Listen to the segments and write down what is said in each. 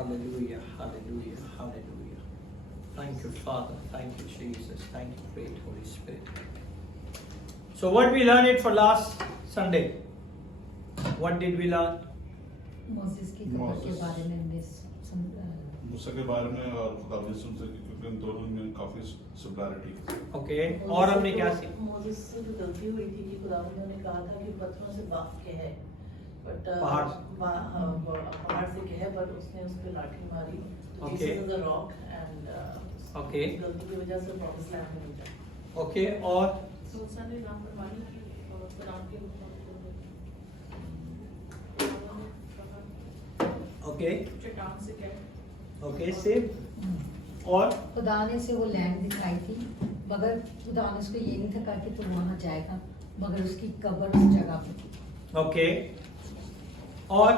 Hallelujah, hallelujah, hallelujah. Thank you, Father. Thank you, Jesus. Thank you, great Holy Spirit. So what we learned it for last Sunday? What did we learn? Moses की कब्र के बारे में हमने मूसा के बारे में और खुदा यीशु से, क्योंकि इन दोनों में काफी सिमिलरिटी है। ओके, और हमने क्या सीखा? मोसेस से जो गलती हुई थी कि खुदा ने कहा था कि पत्थरों से बांध के है, बट पहाड़ से के है, बट उसने उस पे लाठी मारी, तो Okay. Jesus is a rock and Okay. गलती की वजह से प्रॉमिस लैंड में नहीं जा। ओके, और मूसा ने नाफरमानी की और कुरान के मुताबिक ओके चट्टान से क्या ओके सेम। और खुदा ने से वो लैंड दिखाई थी, मगर खुदा ने उसको ये नहीं था कहा कि तू वहाँ जाएगा, मगर उसकी कब्र उस जगह पे थी। ओके, और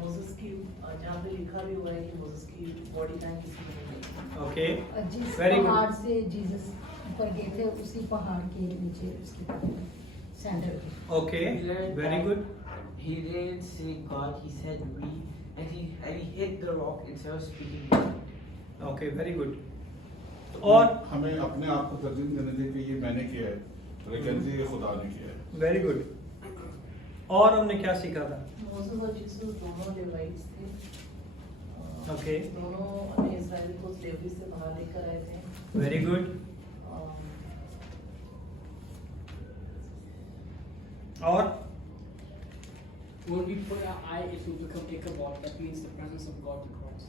मोसेस की जहाँ पे लिखा भी हुआ है कि मोसेस की बॉडी का किसी ने नहीं। ओके, जिस Very good. पहाड़ से जीसस ऊपर गए थे, उसी पहाड़ के नीचे उसकी सैंडल थी। Okay, very good. He didn't say God, he said we, and he hit the rock instead of speaking God. Okay, very good. और हमें अपने आप को तरजीह देने चाहिए कि ये मैंने किया है, लेकिन ये खुदा ने किया है। Very good. और हमने क्या सीखा था? मोसेस और जीसस दोनों लेवाइट्स थे। Okay. दोनों अपने इस्राएल को स्लेवरी से बाहर लेकर आए थे। Very good. और When we put our eye, it will become Ichabod. That means the presence of God departs.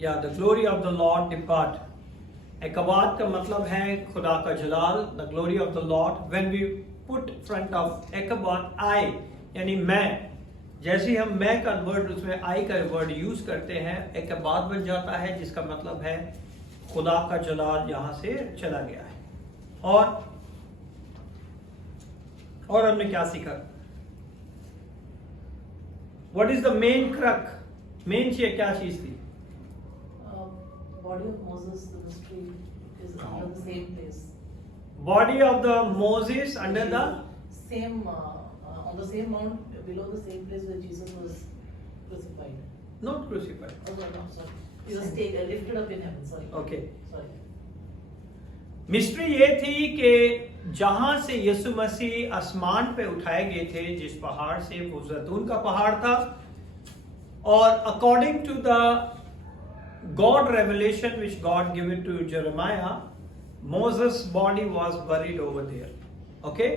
या the glory of the lord depart. एकबाद का मतलब है खुदा का जलाल, the glory of the lord. When we put front of एकबाद I, यानी मैं, जैसे ही हम मैं का वर्ड उसमें आई का वर्ड यूज करते हैं, एकबाद बन जाता है, जिसका मतलब है खुदा का जलाल यहाँ से चला गया है। और हमने क्या सीखा? What is the main crux? Main चीज क्या चीज थी? Body of Moses the mystery is under the same place. Body of the Moses under the same on the same mount below the same place where Jesus was crucified. Not crucified. Oh no, sorry. He was lifted up in heaven. Sorry. Okay, Sorry. Mystery ये थी कि जहां से यीशु मसीह आसमान पे उठाए गए थे, जिस पहाड़ से, वो जैतून का पहाड़ था, और according to the God revelation which God given to Jeremiah, Moses body was buried over there. Okay,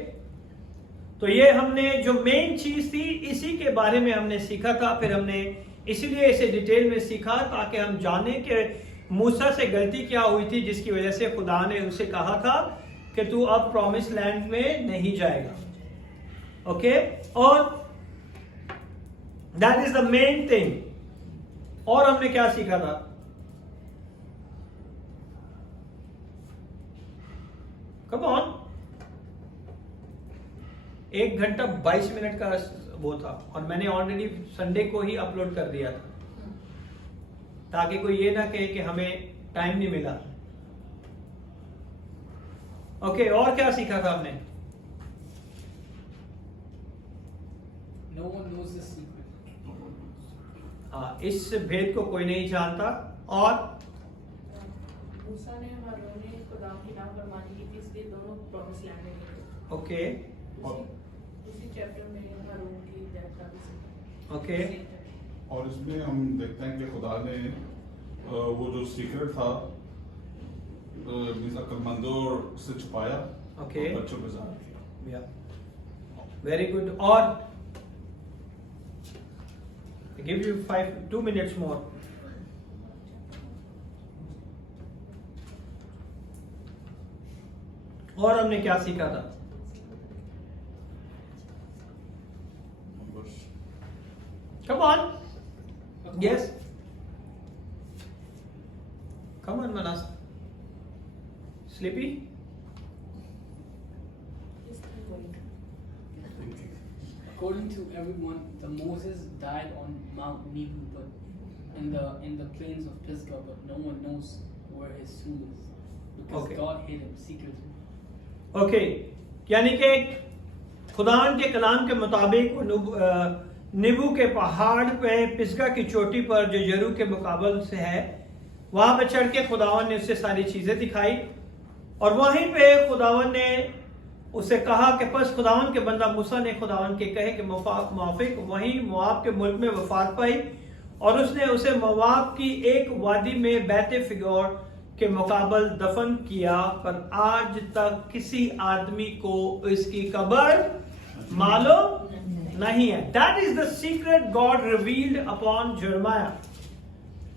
तो ये हमने जो मेन चीज थी, इसी के बारे में हमने सीखा था। फिर हमने इसीलिए इसे डिटेल में सीखा ताकि हम जाने कि मूसा से गलती क्या हुई थी, जिसकी वजह से खुदा ने उसे कहा था कि तू अब प्रॉमिस लैंड में नहीं जाएगा। ओके, और that is the main thing. और हमने क्या सीखा था? कम ऑन, 1 घंटा 22 मिनट का वो था, और मैंने ऑलरेडी संडे को ही अपलोड कर दिया था, ताकि कोई ये ना कहे कि हमें टाइम नहीं मिला। ओके, और क्या सीखा था हमने? No one knows the secret. इस भेद को कोई नहीं जानता। और मूसा ने हारून ने खुदा की नाफरमानी की थी, इसलिए दोनों प्रॉमिस लैंड में गए। ओके उसी चैप्टर में हारून की डेथ का भी जिक्र। ओके, और इसमें हम देखते हैं कि खुदा ने वो जो सीक्रेट था अक्लमंदों से छुपाया, ओके, और बच्चों पे जाहिर किया। Very good. और गिव यू 2 minutes मोर। और हमने क्या सीखा था? बस Come on. Yes. Come on, Manas. Sleepy? According to everyone, the Moses died on Mount Nebo, but in the plains of Pisgah, but no one knows where his tomb is because Okay. God hid him secretly. Okay. यानी कि खुदावन के कलाम के मुताबिक वो निबू के पहाड़ पे पिसगा की चोटी पर जो यरू के मुकाबल से है वहां पे चढ़ के खुदावन ने उससे सारी चीजें दिखाई और वहीं पे खुदावन ने उसे कहा कि बस खुदावन के बंदा मूसा ने खुदावन के कहे कि मुआफिक वहीं मोआब के मुल्क में वफात पाई और उसने उसे मोआब की एक वादी में बैते फिगौर के मुकाबल दफन किया, पर आज तक किसी आदमी को इसकी कब्र मालूम नहीं है. That is the secret God revealed upon Jeremiah.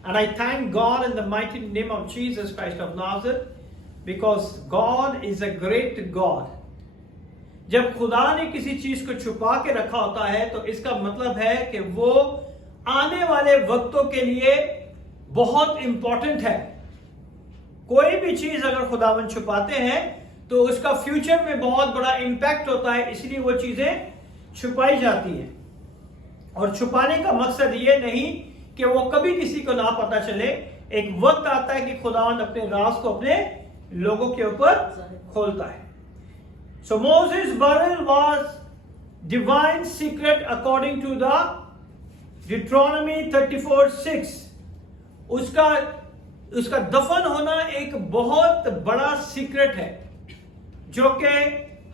And I thank God in the mighty name of Jesus Christ of Nazareth, because God is a great God. जब खुदा ने किसी चीज को छुपा के रखा होता है तो इसका मतलब है कि वो आने वाले वक्तों के लिए बहुत इंपॉर्टेंट है. कोई भी चीज अगर खुदावन छुपाते हैं तो उसका फ्यूचर में बहुत बड़ा इंपैक्ट होता है, इसलिए वो चीजें छुपाई जाती हैं. और छुपाने का मकसद ये नहीं कि वो कभी किसी को ना पता चले. एक वक्त आता है कि खुदावन अपने राज को अपने लोगों के ऊपर खोलता है. So Moses' burial was divine secret according to the Deuteronomy 34:6. उसका दफन होना एक बहुत बड़ा सीक्रेट है जो कि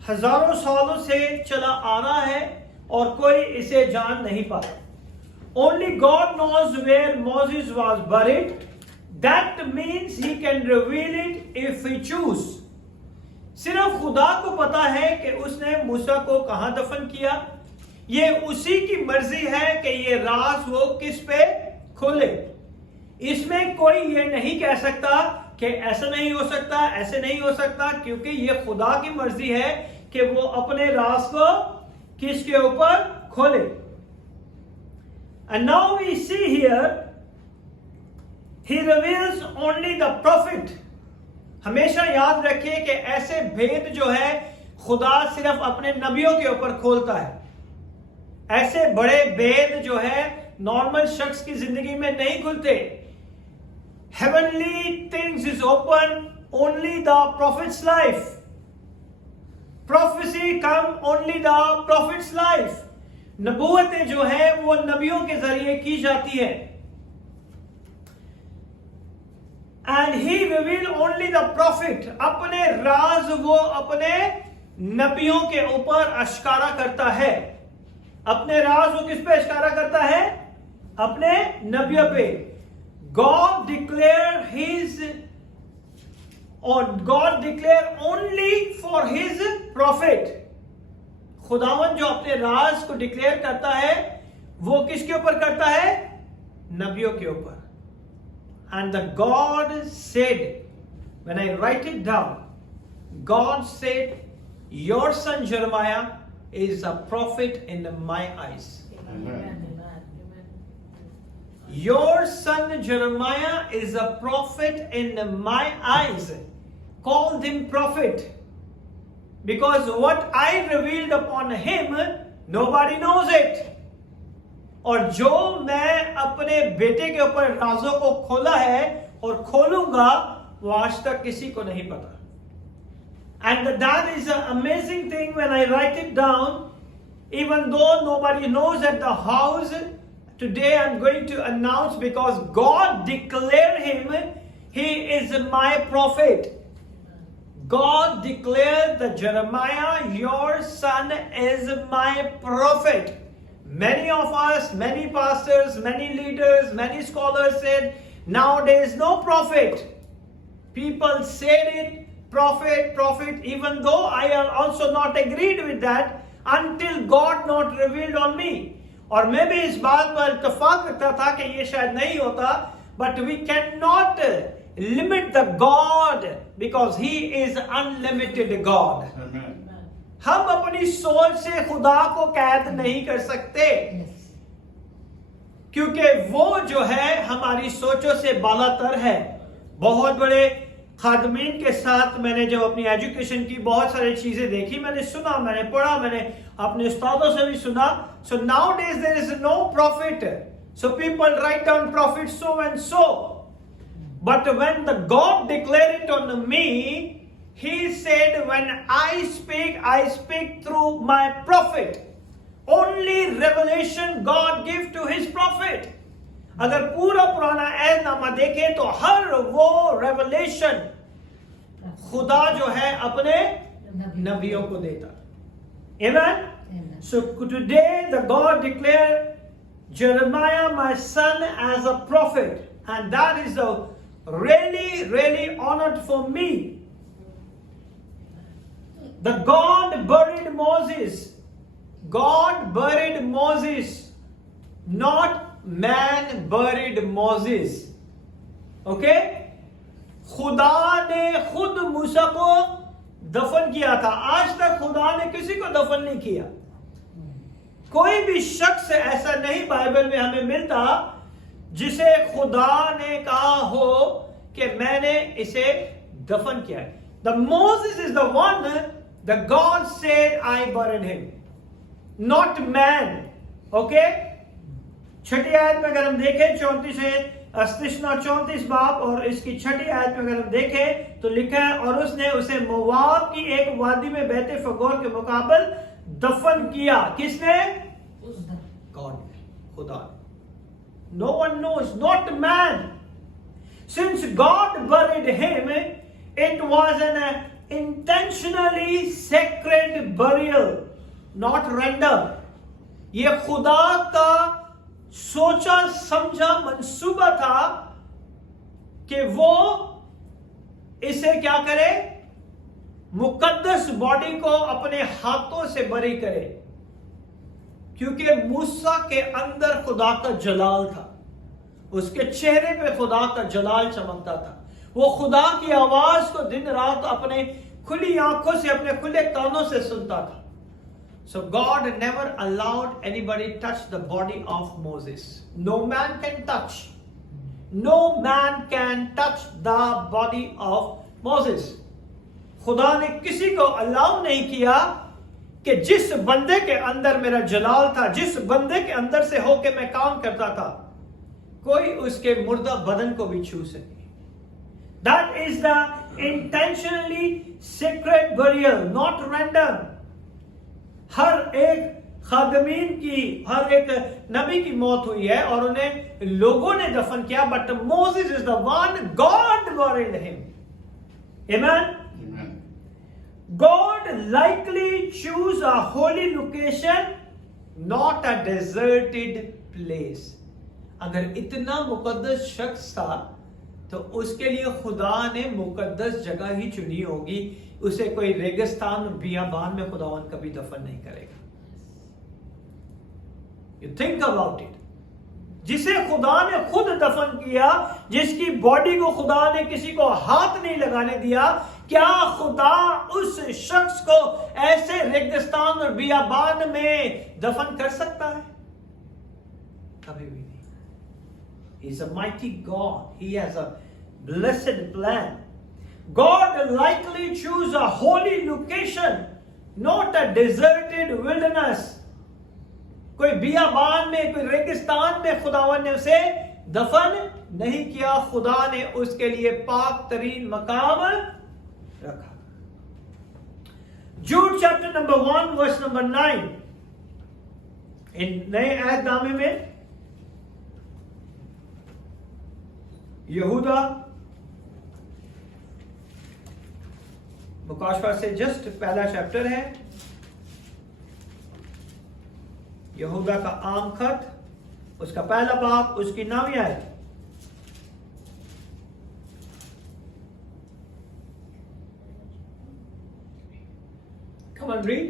हजारों सालों से चला आ रहा है और कोई इसे जान नहीं पाता. Only God knows where Moses was buried. That means he can reveal it if he choose. सिर्फ खुदा को पता है कि उसने मूसा को कहां दफन किया. ये उसी की मर्जी है कि ये राज वो किस पे खोले. इसमें कोई ये नहीं कह सकता कि ऐसा नहीं हो सकता, ऐसे नहीं हो सकता, क्योंकि ये खुदा की मर्जी है कि वो अपने राज को किसके ऊपर खोले. And now we see here he reveals only the prophet. हमेशा याद रखिए कि ऐसे भेद जो है खुदा सिर्फ अपने नबियों के ऊपर खोलता है. ऐसे बड़े भेद जो है नॉर्मल शख्स की जिंदगी में नहीं खुलते. Heavenly things is open only the prophet's life. Prophecy come only the prophet's life. नबूवतें जो है वो नबियों के जरिए की जाती है. And he revealed only the prophet. अपने राज वो अपने नबियों के ऊपर अश्कारा करता है. अपने राज वो किस पे अश्कारा करता है? अपने नबियों पे. God declare only for his prophet. खुदावन जो अपने राज को डिक्लेयर करता है वो किसके ऊपर करता है? नबियों के ऊपर. And the God said, when I write it down, God said, your son Jeremiah is a prophet in my eyes. Amen. Your son Jeremiah is a prophet in my eyes. Call him prophet. Because what I revealed upon him, nobody knows it. और जो मैं अपने बेटे के ऊपर राजों को खोला है और खोलूंगा वो आज तक किसी को नहीं पता. And that is an amazing thing when I write it down. Even though nobody knows at the house, today I'm going to announce, because God declared him, he is my prophet. God declared that Jeremiah, your son, is my prophet. Many of us, many pastors, many leaders, many scholars said, nowadays no prophet. People said it, prophet, even though I have also not agreed with that until God not revealed on me. और मैं भी इस बात पर इत्तेफाक रखता था कि ये शायद नहीं होता, but we cannot limit the God because he is unlimited God. Amen. हम अपनी सोच से खुदा को कैद नहीं कर सकते, क्योंकि वो जो है हमारी सोचों से बालातर है. बहुत बड़े खादमीन के साथ मैंने जब अपनी एजुकेशन की बहुत सारी चीजें देखी, मैंने सुना, मैंने पढ़ा, मैंने अपने उस्तादों से भी सुना. So nowadays there is no prophet. So people write down prophet so and so. But when the God declared it on me, He said, when I speak through my prophet. Only revelation God give to his prophet. अगर पूरा पुराना ऐहदनामा देखें तो हर वो revelation खुदा जो है अपने नबियों को देता. Amen. So today the God declared Jeremiah my son as a prophet, and that is a really honored for me. The God buried Moses. God buried Moses, not man buried Moses. Okay? खुदा ने खुद मूसा को दफन किया था. आज तक खुदा ने किसी को दफन नहीं किया. कोई भी शख्स ऐसा नहीं बाइबल में हमें मिलता जिसे खुदा ने कहा हो कि मैंने इसे दफन किया है. The Moses is the one that God said I buried him. Not man. Okay? छठी आयत में अगर हम देखें 34 बाब और इसकी छठी आयत में अगर हम देखें तो लिखा है, और उसने उसे मोवाब की एक वादी में बहते फगोर के मुकाबल दफन किया. किसने? God. खुदा. No one knows, not man. Since God buried him, it was an intentionally sacred burial. Not random. ये खुदा का सोचा समझा मंसूबा था कि वो इसे क्या करे, मुकद्दस बॉडी को अपने हाथों से बरी करे, क्योंकि मूसा के अंदर खुदा का जलाल था. उसके चेहरे पे खुदा का जलाल चमकता था. वो खुदा की आवाज को दिन रात अपने खुली आंखों से, अपने खुले कानों से सुनता था. So God never allowed anybody touch the body of Moses. No man can touch. No man can touch the body of Moses. खुदा ने किसी को अलाउ नहीं किया कि जिस बंदे के अंदर मेरा जलाल था, जिस बंदे के अंदर से होके मैं काम करता था, कोई उसके मुर्दा बदन को भी छू सके. That is the intentionally sacred burial, not random. हर एक खादमीन की, हर एक नबी की मौत हुई है और उन्हें लोगों ने दफन किया, but Moses is the one God buried him. Amen. Amen. God likely choose a holy location, not a deserted place. अगर इतना मुकद्दस शख्स था तो उसके लिए खुदा ने मुकद्दस जगह ही चुनी होगी. उसे कोई रेगिस्तान बियाबान में खुदावन कभी दफन नहीं करेगा. You think about it. जिसे खुदा ने खुद दफन किया, जिसकी बॉडी को खुदा ने किसी को हाथ नहीं लगाने दिया, क्या खुदा उस शख्स को ऐसे रेगिस्तान और बियाबान में दफन कर सकता है? कभी भी नहीं. He is a mighty God. He has a blessed plan. God likely choose a holy location, not a deserted wilderness. कोई बियाबान में, कोई रेगिस्तान में खुदावन ने उसे दफन नहीं किया. खुदा ने उसके लिए पाक तरीन मकाम रखा. जूड चैप्टर नंबर 1 वर्स नंबर 9. इन नए अहदनामे में यहूदा मुकाशवा से जस्ट पहला चैप्टर है. यहूदा का आम खत, उसका पहला बाब, उसकी 9वीं आयत. Come on, read.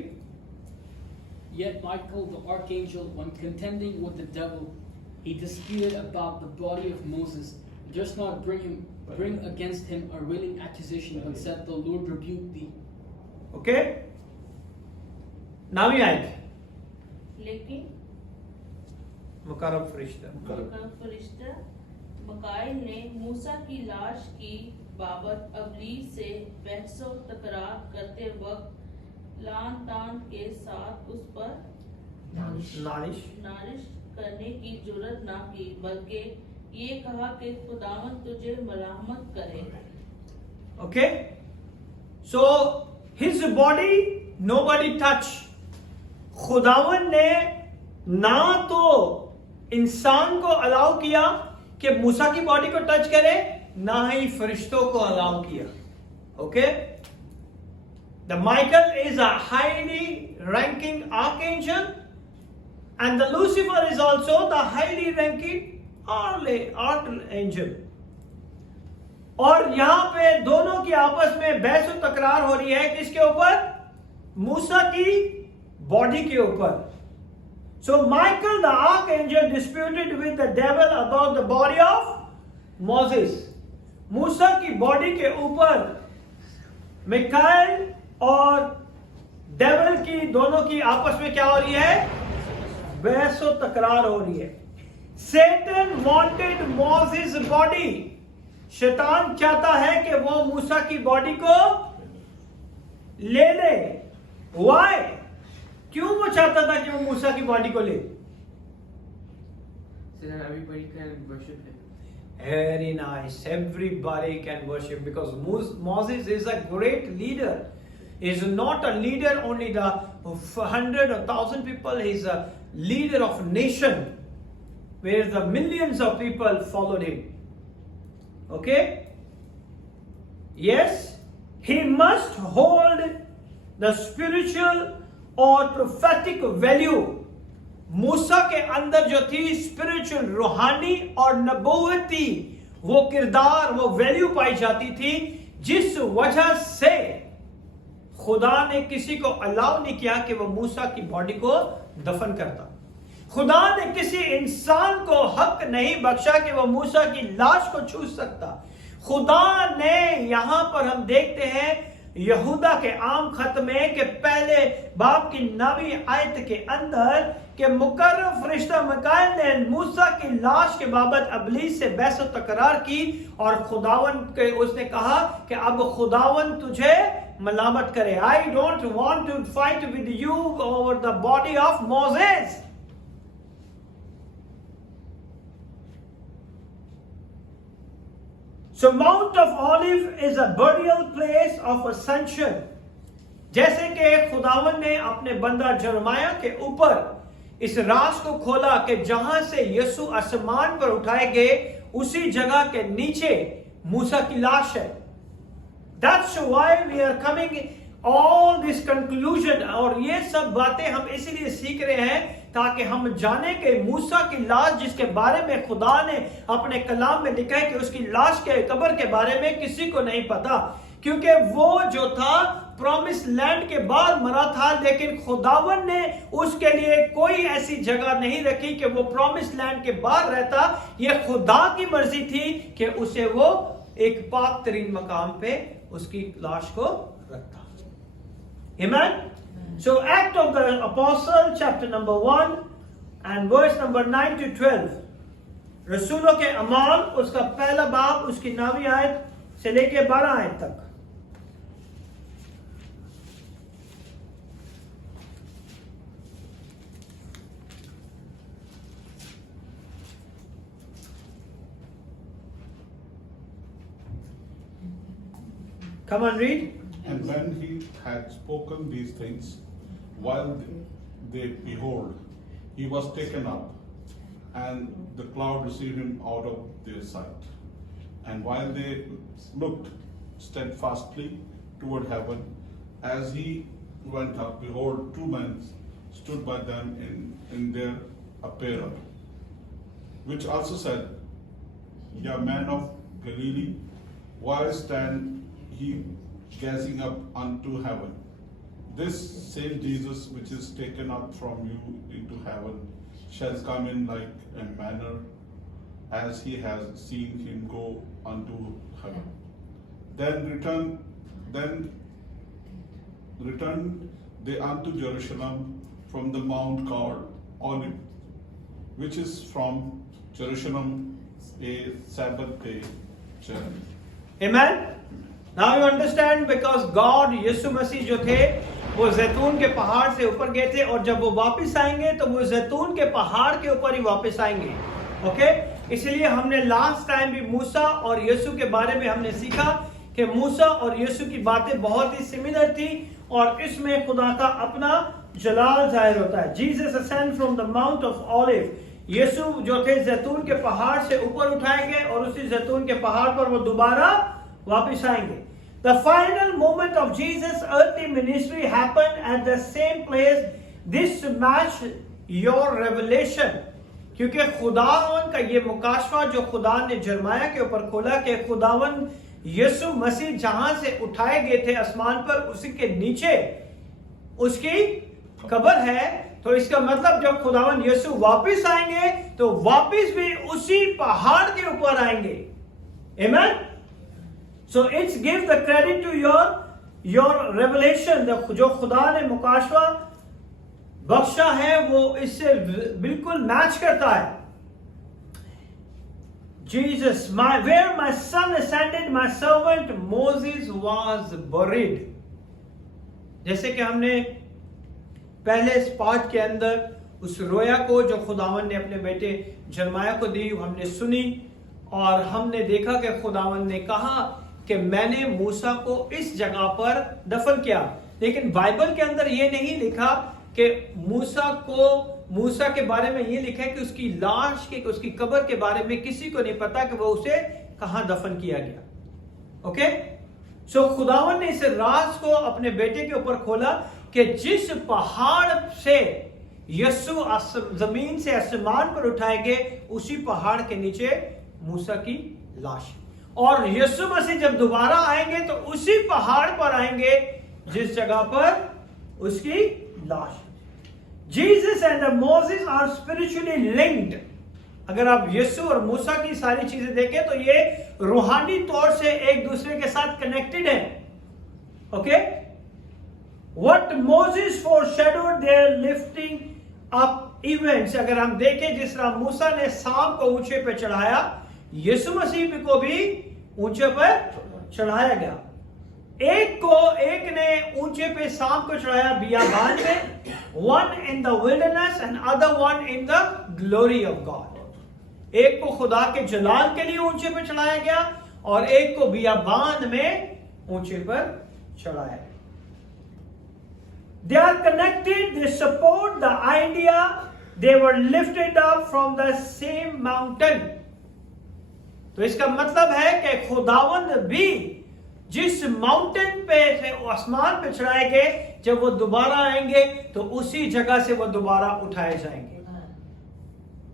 Yet Michael the archangel, when contending with the devil, he disputed about the body of Moses, durst not bring against him a railing accusation, but said, the Lord rebuke thee. Okay? 9वीं आयत. लेकिन मुकर्रम फरिश्ता फरिश्ता मकाइल ने मूसा की लाश की बाबत अबलीस से बहसो तकरार करते वक्त लान तान के साथ उस पर नालिश करने की जुर्रत ना की, बल्कि ये कहा कि खुदावन तुझे मलामत करे. Okay? So his body nobody touch. खुदावन ने ना तो इंसान को अलाउ किया कि मूसा की बॉडी को टच करे, ना ही फरिश्तों को अलाउ किया. Okay, the Michael is a highly ranking archangel and the Lucifer is also the highly ranking archangel. और यहां पे दोनों की आपस में बहस और तकरार हो रही है किसके ऊपर? मूसा की बॉडी के ऊपर. So Michael the archangel disputed with the devil about the body of Moses. मूसा की बॉडी के ऊपर मिकाएल और डेविल की दोनों की आपस में क्या हो रही है? बहस और तकरार हो रही है. Satan wanted Moses' body. शैतान चाहता है कि वो मूसा की बॉडी को ले ले. Why? क्यों वो चाहता था कि वो मूसा की बॉडी को ले? So that everybody can worship him. Very nice. Everybody can worship because Moses is a great leader. He is not a leader only the 100 or 1,000 people. He is a leader of nation where the millions of people followed him. Okay? Yes, he must hold the spiritual or prophetic value. मूसा के अंदर जो थी spiritual, रूहानी और नबूवती वो किरदार, वो value pi जाती थी, जिस वजह से खुदा ने किसी को अलाउ नहीं किया कि वो मूसा की बॉडी को दफन करता. खुदा ने किसी इंसान को हक नहीं बख्शा कि वो मूसा की लाश को छू सकता. खुदा ने यहां पर हम देखते हैं यहूदा के आम खत में कि पहले बाब की 9वीं आयत के अंदर कि मुकर्रम फरिश्ता मिकाएल ने मूसा की लाश के बाबत अबलीस से बहस और तकरार की और खुदावन के उसने कहा कि अब खुदावन तुझे मलामत करे. I don't want to fight with you over the body of Moses. So Mount of Olive is a burial place of ascension. जैसे कि खुदावन ने अपने बंदा जरमाया के ऊपर इस राज को खोला कि जहां से यीशु आसमान पर उठाए गए उसी जगह के नीचे मूसा की लाश है. That's why we are coming all this conclusion. और ये सब बातें हम इसीलिए सीख रहे हैं ताकि हम जाने कि मूसा की लाश जिसके बारे में खुदा ने अपने कलाम में लिखा है कि उसकी लाश के कब्र के बारे में किसी को नहीं पता, क्योंकि वो जो था प्रॉमिस लैंड के बाहर मरा था, लेकिन खुदावन ने उसके लिए कोई ऐसी जगह नहीं रखी कि वो प्रॉमिस लैंड के बाहर रहता. ये खुदा की मर्जी थी कि उसे वो एक पाक तरीन मकाम पे उसकी लाश को रखता. Amen. So Act of the Apostle chapter number 1 and verse number 9 to 12. रसूलों के अमाल उसका पहला बाब उसकी 9वीं आयत से लेके 12 आयत तक. Come on, read. And when he had spoken these things, while they behold, he was taken up, and the cloud received him out of their sight. And while they looked steadfastly toward heaven, as he went up, behold, 2 men stood by them in their apparel, which also said, Ye men of Galilee, why stand ye gazing up unto heaven? This same Jesus which is taken up from you into heaven shall come in like a manner as he has seen him go unto heaven. Then returned they unto Jerusalem from the mount called Olive, which is from Jerusalem a Sabbath day journey. Amen. Now you understand because God, यीशु मसीह जो थे वो जैतून के पहाड़ से ऊपर गए थे और जब वो वापस आएंगे तो वो जैतून के पहाड़ के ऊपर ही वापस आएंगे. ओके, इसलिए हमने लास्ट टाइम भी मूसा और यीशु के बारे में हमने सीखा कि मूसा और यीशु की बातें बहुत ही सिमिलर थी और इसमें खुदा का अपना जलाल जाहिर होता है। Jesus ascend from the mount of olive, यीशु जो थे जैतून के पहाड़ से ऊपर उठाए गए और उसी जैतून के पहाड़ पर वो दोबारा वापस आएंगे। The final moment of Jesus' earthly ministry happened at the same place. This match your revelation. क्योंकि खुदावन का ये मुकाशवा जो खुदा ने जरमाया के ऊपर खोला कि खुदावन यीशु मसीह जहां से उठाए गए थे आसमान पर, उसी के नीचे उसकी कब्र है। तो इसका मतलब जब खुदावन यीशु वापस आएंगे तो वापस भी उसी पहाड़ के ऊपर आएंगे। Amen? So it's give the credit to your revelation। जो खुदा ने मुकाशवा बख्शा है वो इससे बिल्कुल मैच करता है। Jesus, where my son ascended, my servant Moses was buried। जैसे कि हमने पहले इस पाठ के अंदर उस रोया को जो खुदावन ने अपने बेटे जरमाया को दी हमने सुनी और हमने देखा कि खुदावन ने कहा कि मैंने मूसा को इस जगह पर दफन किया। लेकिन बाइबल के अंदर ये नहीं लिखा कि मूसा के बारे में ये लिखा है कि उसकी लाश के उसकी कब्र के बारे में किसी को नहीं पता कि वो उसे कहां दफन किया गया। ओके, सो खुदावन ने इस राज को अपने बेटे के ऊपर खोला कि जिस पहाड़ से यीशु जमीन से आसमान पर उठाए गए उसी पहाड़ के नीचे मूसा की लाश, और यीशु मसीह जब दोबारा आएंगे तो उसी पहाड़ पर आएंगे जिस जगह पर उसकी लाश। Jesus and Moses are spiritually linked. अगर आप यीशु और मूसा की सारी चीजें देखें तो ये रूहानी तौर से एक दूसरे के साथ कनेक्टेड है। Okay, what Moses foreshadowed their lifting up events. अगर हम देखें जिस तरह मूसा ने सांप को ऊंचे पे चढ़ाया, यीशु मसीह को भी ऊंचे पर चढ़ाया गया। एक ने ऊंचे पे सांप को चढ़ाया बियाबान में, one in the wilderness and other one in the glory of God. एक को खुदा के जलाल के लिए ऊंचे पे चढ़ाया गया और एक को बियाबान में ऊंचे पर चढ़ाया गया। They are connected, they support the idea, they were lifted up from the same mountain। तो इसका मतलब है कि खुदावंद भी जिस माउंटेन पे से आसमान पे चढ़ाए गए, जब वो दोबारा आएंगे तो उसी जगह से वो दोबारा उठाए जाएंगे।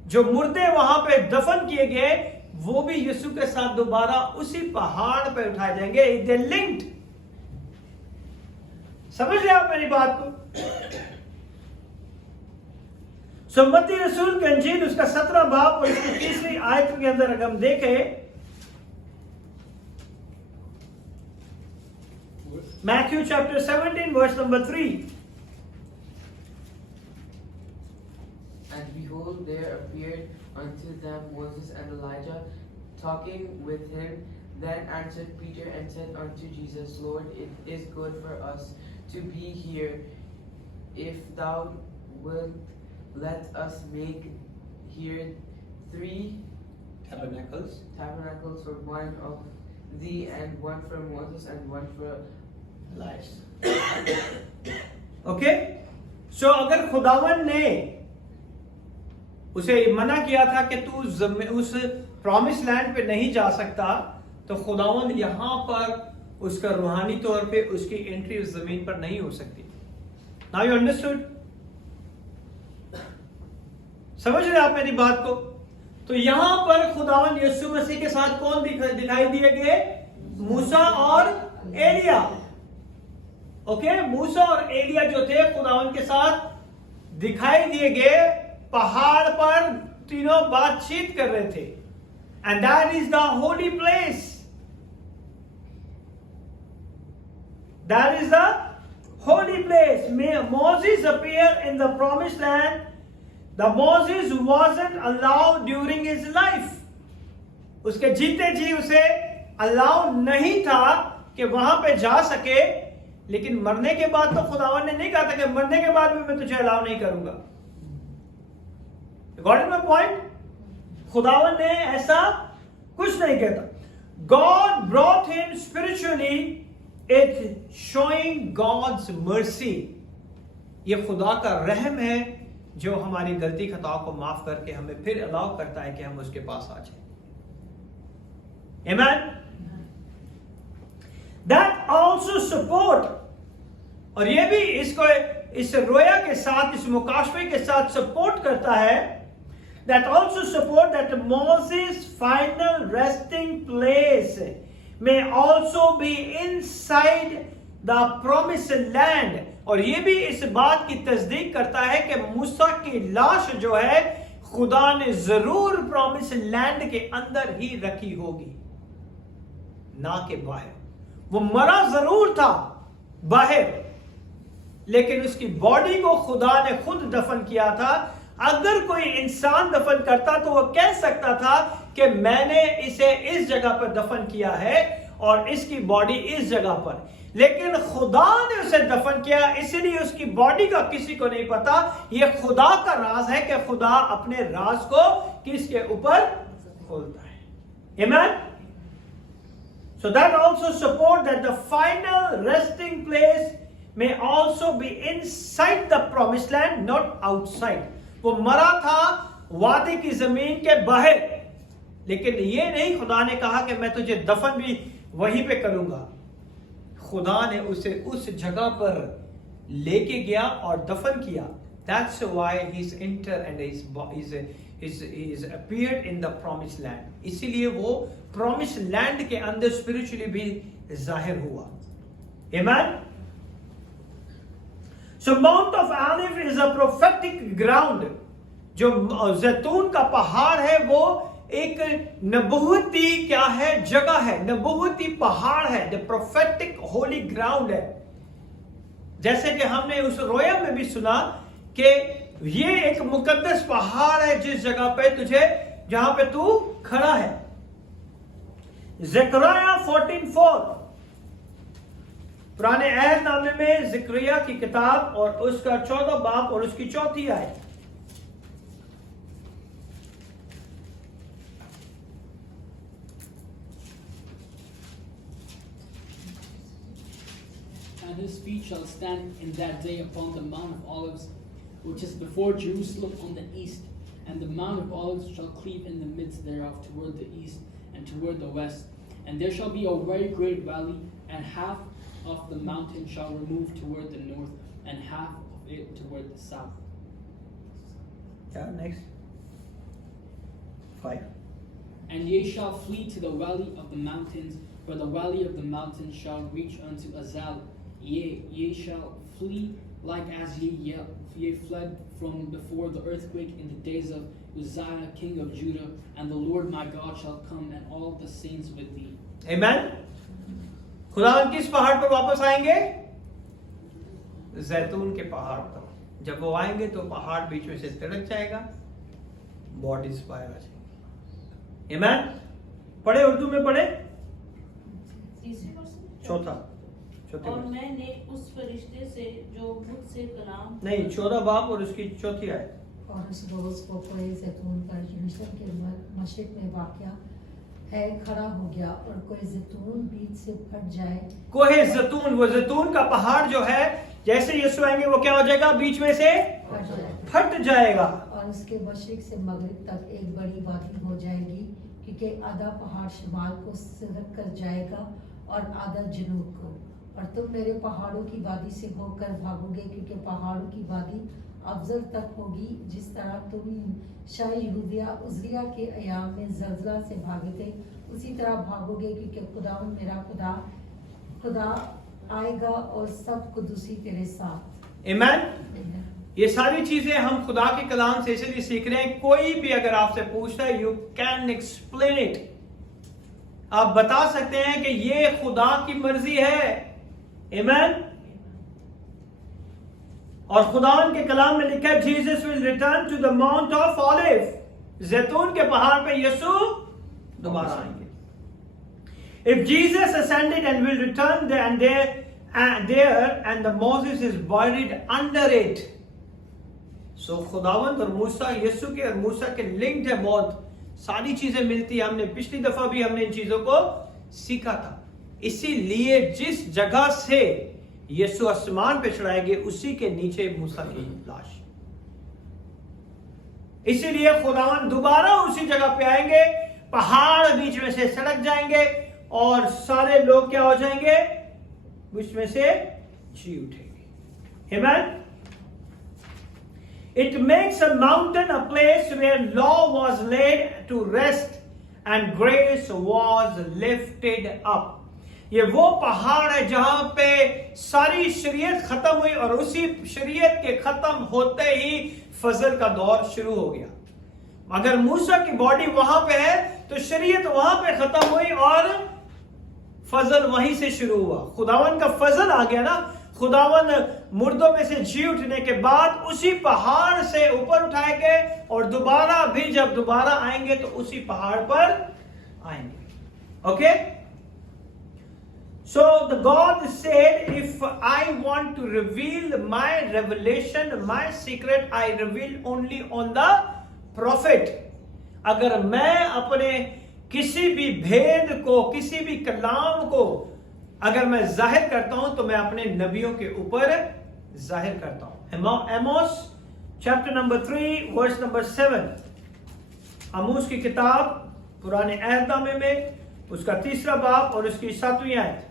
जो मुर्दे वहां पे दफन किए गए वो भी यीशु के साथ दोबारा उसी पहाड़ पे उठाए जाएंगे। दे लिंक्ड। समझ रहे आप मेरी बात को? मत्ती रसूल के अंजील उसका 17 बाब और इसकी 3री आयत के अंदर अगर हम देखें, Matthew chapter 17 verse number 3। And behold, there appeared unto them Moses and Elijah talking with him. Then answered Peter and said unto Jesus, Lord, it is good for us to be here. If thou wilt, let us make here 3 tabernacles, for one of thee, and one for Moses, and one for Elijah। Okay, so अगर खुदावन ने उसे मना किया था कि तू उस प्रॉमिस लैंड पे नहीं जा सकता, तो खुदावन यहां पर उसका रूहानी तौर पे उसकी एंट्री उस जमीन पर नहीं हो सकती। Now you understood? समझ रहे आप मेरी बात को? तो यहां पर खुदावन यीशु मसीह के साथ कौन दिखाई दिए गए? मूसा और एलिया। ओके, मूसा और एलिया जो थे खुदावन के साथ दिखाई दिए गए, पहाड़ पर तीनों बातचीत कर रहे थे। And that is the holy place. That is the holy place. Moses appeared in the promised land. The Moses wasn't allowed during his life. उसके जीते जी उसे अलाउ नहीं था कि वहां पे जा सके, लेकिन मरने के बाद तो खुदावन ने नहीं कहा था कि मरने के बाद भी मैं तुझे अलाउ नहीं करूंगा। Got my point? खुदावन ने ऐसा कुछ नहीं कहता। God brought him spiritually, it's showing God's mercy. ये खुदा का रहम है जो हमारी गलती खताओं को माफ करके हमें फिर अलाउ करता है कि हम उसके पास आ जाए. Amen? That also support, और ये भी इसको इस रोया के साथ, इस मुकाशफे के साथ सपोर्ट करता है. That also support that Moses' final resting place may also be inside the promised land. और ये भी इस बात की तस्दीक करता है कि मूसा की लाश जो है खुदा ने जरूर प्रॉमिस लैंड के अंदर ही रखी होगी, ना कि बाहर. वो मरा जरूर था बाहर, लेकिन उसकी बॉडी को खुदा ने खुद दफन किया था. अगर कोई इंसान दफन करता तो वो कह सकता था कि मैंने इसे इस जगह पर दफन किया है और इसकी बॉडी इस जगह पर. लेकिन खुदा ने उसे दफन किया, इसलिए उसकी बॉडी का किसी को नहीं पता. यह खुदा का राज है कि खुदा अपने राज को किसके ऊपर खोलता है. Amen? So that also support that the final resting place may also be inside the promised land, not outside. वो मरा था वादे की जमीन के बाहर, लेकिन ये नहीं खुदा ने कहा कि मैं तुझे दफन भी वहीं पे करूंगा. खुदा ने उसे उस जगह पर लेके गया और दफन किया. That's why he's entered and he's appeared in the promised land. इसीलिए वो promised land के अंदर spiritually भी जाहिर हुआ. Amen? So Mount of Olive is a prophetic ground. जो जैतून का पहाड़ है वो एक नबूवती क्या है, जगह है, नबूवती पहाड़ है. द प्रोफेटिक होली ग्राउंड है. जैसे कि हमने उस रोया में भी सुना कि ये एक मुकद्दस पहाड़ है जिस जगह पे तुझे, जहां पे तू खड़ा है. ज़करिया 14:4 पुराने अहदनामे में ज़करिया की किताब और उसका 14 बाब और उसकी 4 आयत. And his feet shall stand in that day upon the Mount of Olives, which is before Jerusalem on the east, and the Mount of Olives shall cleave in the midst thereof toward the east and toward the west. And there shall be a very great valley, and half of the mountain shall remove toward the north, and half of it toward the south. Yeah, next. 5. And ye shall flee to the valley of the mountains, for the valley of the mountains shall reach unto Azal. Ye shall flee like as ye fled from before the earthquake in the days of Uzziah king of Judah, and the Lord my God shall come, and all the saints with thee. Amen. खुदा किस पहाड़ पर वापस आएंगे? जैतून के पहाड़ पर. जब वो आएंगे तो पहाड़ बीच में से तिड़क जाएगा, बॉडीज बाहर आ जाएंगी. Amen. पढ़े, उर्दू में पढ़े. चौथा. और मैंने उस फरिश्ते से जो मुझसे कलाम नहीं, 14 बाब और उसकी 4 आयत. और उस रोज को कोई जैतून पर यरूशलेम के मशरिक में वाक़या है खड़ा हो गया, और कोई जैतून बीच से फट जाए. कोहे जैतून, वो जैतून का पहाड़ जो है, जैसे यीशु आएंगे वो क्या हो जाएगा? बीच में से फट जाएगा. और उसके मशरिक से मगरिब तक एक बड़ी वादी हो जाएगी, क्योंकि आधा पहाड़ शिमाल को सरक कर जाएगा और आधा जनूब को. और तुम मेरे पहाड़ों की वादी से होकर भागोगे, क्योंकि पहाड़ों की वादी अफजल तक होगी, जिस तरह तुम शाह यहूदिया उज़रिया के अयाम में ज़लज़ला से भागे थे, उसी तरह भागोगे, क्योंकि खुदावंद मेरा खुदा आएगा और सब कुदूसी तेरे साथ. Amen. ये सारी चीजें हम खुदा के कलाम से इसलिए सीख रहे हैं. कोई भी अगर आपसे पूछता है, यू कैन एक्सप्लेन इट. आप बता सकते हैं कि ये खुदा की मर्जी है. Amen. और खुदा के कलाम में लिखा है, Jesus will return to the mount of Olive. जैतून के पहाड़ पे यीशु दोबारा आएंगे. If Jesus ascended and will return there and the Moses is buried under it. So खुदावंद और मूसा, यीशु के और मूसा के लिंक्ड है. बहुत सारी चीजें मिलती है. हमने पिछली दफा भी हमने इन चीजों को सीखा था। इसीलिए जिस जगह से यीशु आसमान पे चढ़ाए गए उसी के नीचे मूसा की लाश। इसीलिए खुदावन दोबारा उसी जगह पे आएंगे, पहाड़ बीच में से सड़क जाएंगे और सारे लोग क्या हो जाएंगे, बीच में से जी उठेंगे। आमीन। It makes a mountain a place where law was laid to rest and grace was lifted up. ये वो पहाड़ है जहां पे सारी शरीयत खत्म हुई और उसी शरीयत के खत्म होते ही फजल का दौर शुरू हो गया। अगर मूसा की बॉडी वहां पे है तो शरीयत वहां पे खत्म हुई और फजल वहीं से शुरू हुआ। खुदावन का फजल आ गया ना, खुदावन मुर्दों में से जी उठने के बाद उसी पहाड़ से ऊपर उठाए गए और दोबारा भी जब दोबारा आएंगे तो उसी पहाड़ पर आएंगे। Okay, so the God said, if I want to reveal my revelation, my secret, I reveal only on the prophet. अगर मैं अपने किसी भी भेद को, किसी भी कलाम को अगर मैं जाहिर करता हूं तो मैं अपने नबियों के ऊपर जाहिर करता हूं। Amos chapter number 3 verse number 7, आमोस की किताब पुराने अहदनामे में उसका 3रा बाब और उसकी 7वीं आयत।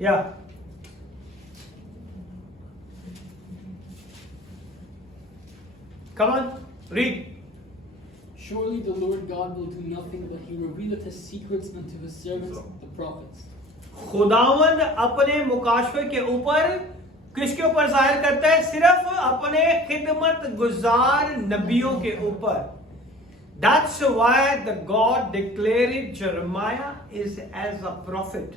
या come on, read. Surely the Lord God will do nothing, but he revealeth his secrets unto his servants, the prophets. खुदावंद अपने मुकाशफे के ऊपर किसके ऊपर जाहिर करता है? सिर्फ अपने खिदमत गुजार नबियों के ऊपर। That's why the God declared Jeremiah is as a prophet.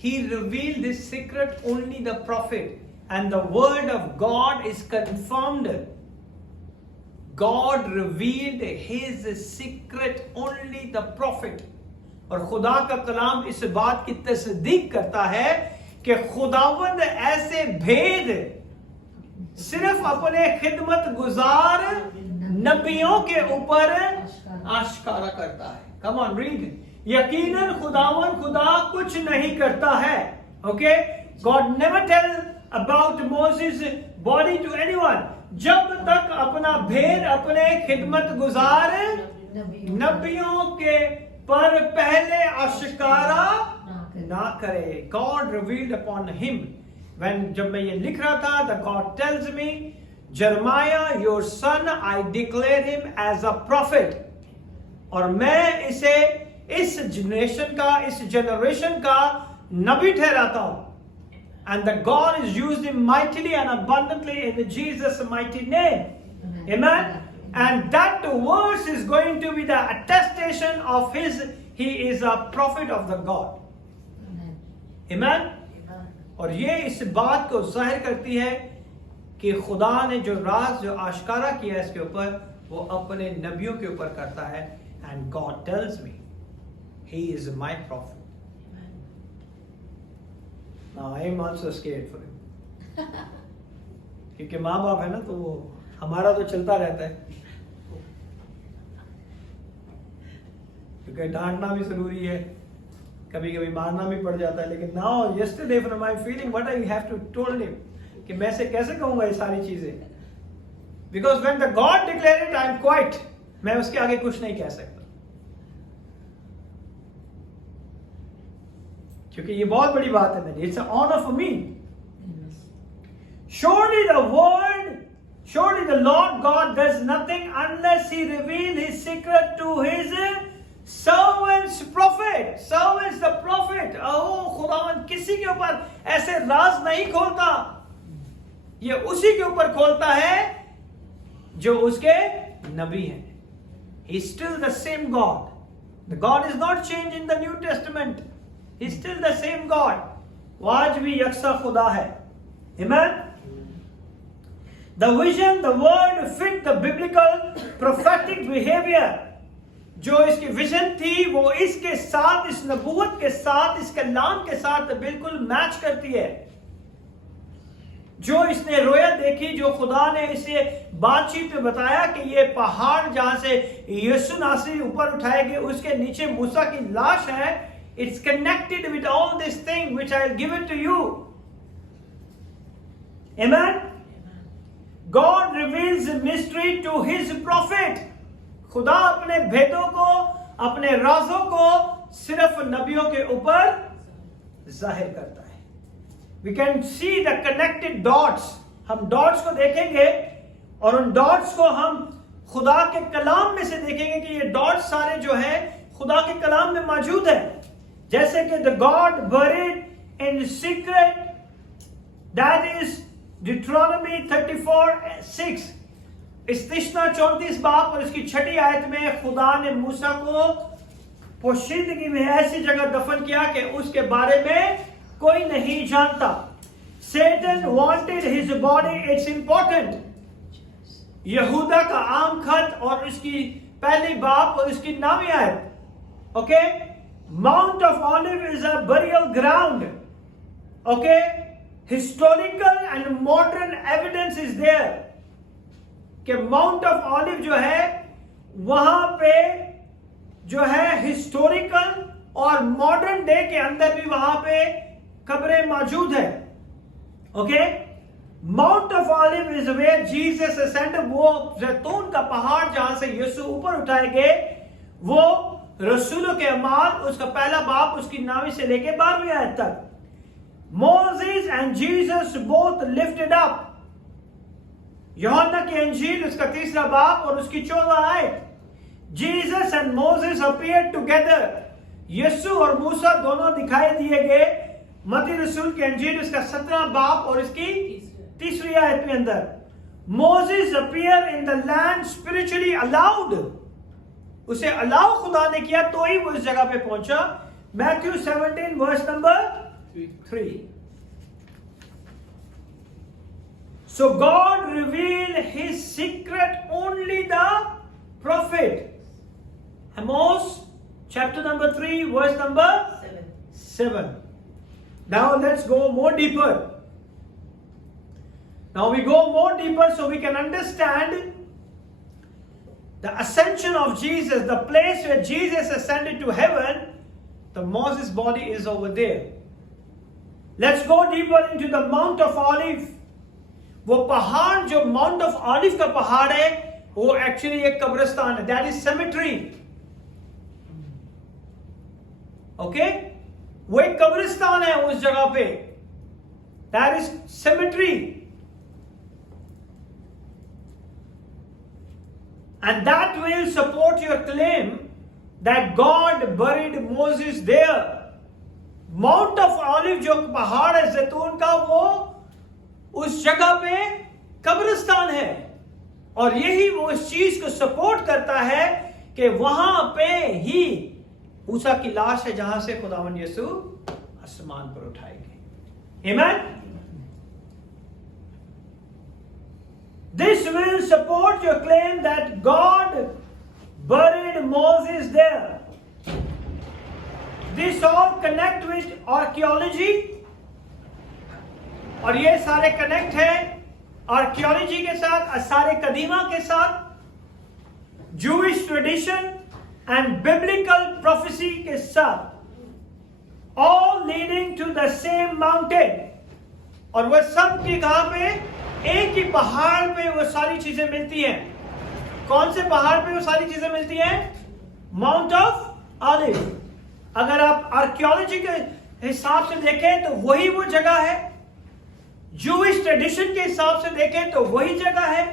He revealed this secret only the prophet, and the word of God is confirmed. God revealed his secret only the prophet. और खुदा का कलाम इस बात की तस्दीक करता है कि खुदावंद ऐसे भेद सिर्फ अपने खिदमत गुजार नबियों के ऊपर आश्कारा करता है। Come on read. यकीनन खुदावन खुदा कुछ नहीं करता है। Okay, God never tell about Moses body to anyone जब तक अपना भेद अपने खिदमत गुजार नबियों के पर पहले आश्कारा ना करे। God revealed upon him. When जब मैं ये लिख रहा था, the God tells me, Jeremiah, your son, I declare him as a prophet. और मैं इसे इस जनरेशन का नबी ठहराता हूं। And the God is used him mightily and abundantly in Jesus' mighty name. Amen. And that verse is going to be the attestation of he is a prophet of the God. Amen. और ये इस बात को जाहिर करती है कि खुदा ने जो राज जो आश्कारा किया है इसके ऊपर वो अपने नबियों के ऊपर करता है। And God tells me he is my profit. Now I am also scared for him, क्योंकि माँ बाप है ना, तो वो हमारा तो चलता रहता है, क्योंकि डांटना भी जरूरी है, कभी कभी मारना भी पड़ जाता है। लेकिन now yesterday from my feeling what I have to told him कि मैं से कैसे कहूंगा ये सारी चीजें, because when the God declare it I am quiet, मैं उसके आगे कुछ नहीं कह सकता, क्योंकि ये बहुत बड़ी बात है मेरी। It's an honour for me. Surely the Lord God does nothing unless he reveal his secret to his servants prophet. Servants the prophet. खुदावन किसी के ऊपर ऐसे राज नहीं खोलता, ये उसी के ऊपर खोलता है जो उसके नबी हैं। He's still the same God. The God is not changed in the New Testament. He's still the same God. वो आज भी यकसा खुदा है। Amen. The vision, the word fit the biblical prophetic behavior. जो इसकी विजन थी वो इसके साथ, इस नबूवत के साथ, इस कलाम के साथ बिल्कुल मैच करती है। जो इसने रोया देखी, जो खुदा ने इसे बातचीत में बताया कि ये पहाड़ जहां से यीशु नासरी ऊपर उठाए गए उसके नीचे मूसा की लाश है, it's connected with all this thing which I will give it to you. Amen. God reveals mystery to his prophet. खुदा अपने भेदों को, अपने राजों को सिर्फ नबियों के ऊपर जाहिर करता है। We can see the connected dots. हम डॉट्स को देखेंगे और उन डॉट्स को हम खुदा के कलाम में से देखेंगे कि ये डॉट्स सारे जो हैं खुदा के कलाम में मौजूद है। जैसे कि the God buried in secret, that is Deuteronomy 34:6। इस्तिश्ना 34 बाब और इसकी 6 आयत में खुदा ने मूसा को पोशीदगी में ऐसी जगह दफन किया कि उसके बारे में कोई नहीं जानता। Satan wanted his body, it's important। यहूदा का आम खत और उसकी पहली बाब और उसकी 9वीं आयत। Okay, Mount of Olive is a burial ground। Okay, historical and modern evidence is there कि माउंट ऑफ ऑलिव जो है वहां पे जो है हिस्टोरिकल और मॉडर्न डे के अंदर भी वहां पे कब्रें मौजूद है। Okay, Mount of Olive is where Jesus ascended. वो जैतून का पहाड़ जहां से यीशु ऊपर उठाए गए, वो रसूलों के अमाल उसका पहला बाब उसकी 9वीं से लेके 12वीं आयत तक। Moses and Jesus both lifted up. यूहन्ना की इंजील उसका 3रा बाब और उसकी 14 आयत। Jesus and Moses appeared together. यीशु और मूसा दोनों दिखाई दिए गए। मत्ती रसूल की इंजील उसका 17 बाब और इसकी 3री आयत में अंदर। Moses appear in the land spiritually allowed. उसे अलाउ खुदा ने किया तो ही वो इस जगह पे पहुंचा। Matthew 17 verse number 3। So God revealed his secret only the prophet. Amos chapter number 3 verse number 7. Now let's go more deeper. Now we go more deeper so we can understand the ascension of Jesus, the place where Jesus ascended to heaven. The Moses body is over there. Let's go deeper into the Mount of Olive. वो पहाड़ जो mount of olive का पहाड़ है वो actually एक कब्रिस्तान है। That is cemetery. ओके, वो एक कब्रिस्तान है उस जगह पे। That is cemetery. And that will support your claim that God buried Moses there. Mount of Olive जो पहाड़ है जैतून का, वो उस जगह पे कब्रिस्तान है और यही वो इस चीज को सपोर्ट करता है कि वहां पे ही मूसा की लाश है जहां से खुदावंद यीशु आसमान पर उठाए गए। आमीन। This will support your claim that God buried Moses there। This all connect with archaeology। और ये सारे कनेक्ट है आर्कियोलॉजी के साथ, सारे कदीमा के साथ, Jewish tradition and biblical prophecy के साथ, all leading to the same mountain. और वह सब के कहां पे? एक ही पहाड़ पे वो सारी चीजें मिलती हैं। कौन से पहाड़ पे वो सारी चीजें मिलती हैं? Mount of olive. अगर आप आर्कियोलॉजी के हिसाब से देखें तो वही वो जगह है। जूइश ट्रेडिशन के हिसाब से देखें तो वही जगह है।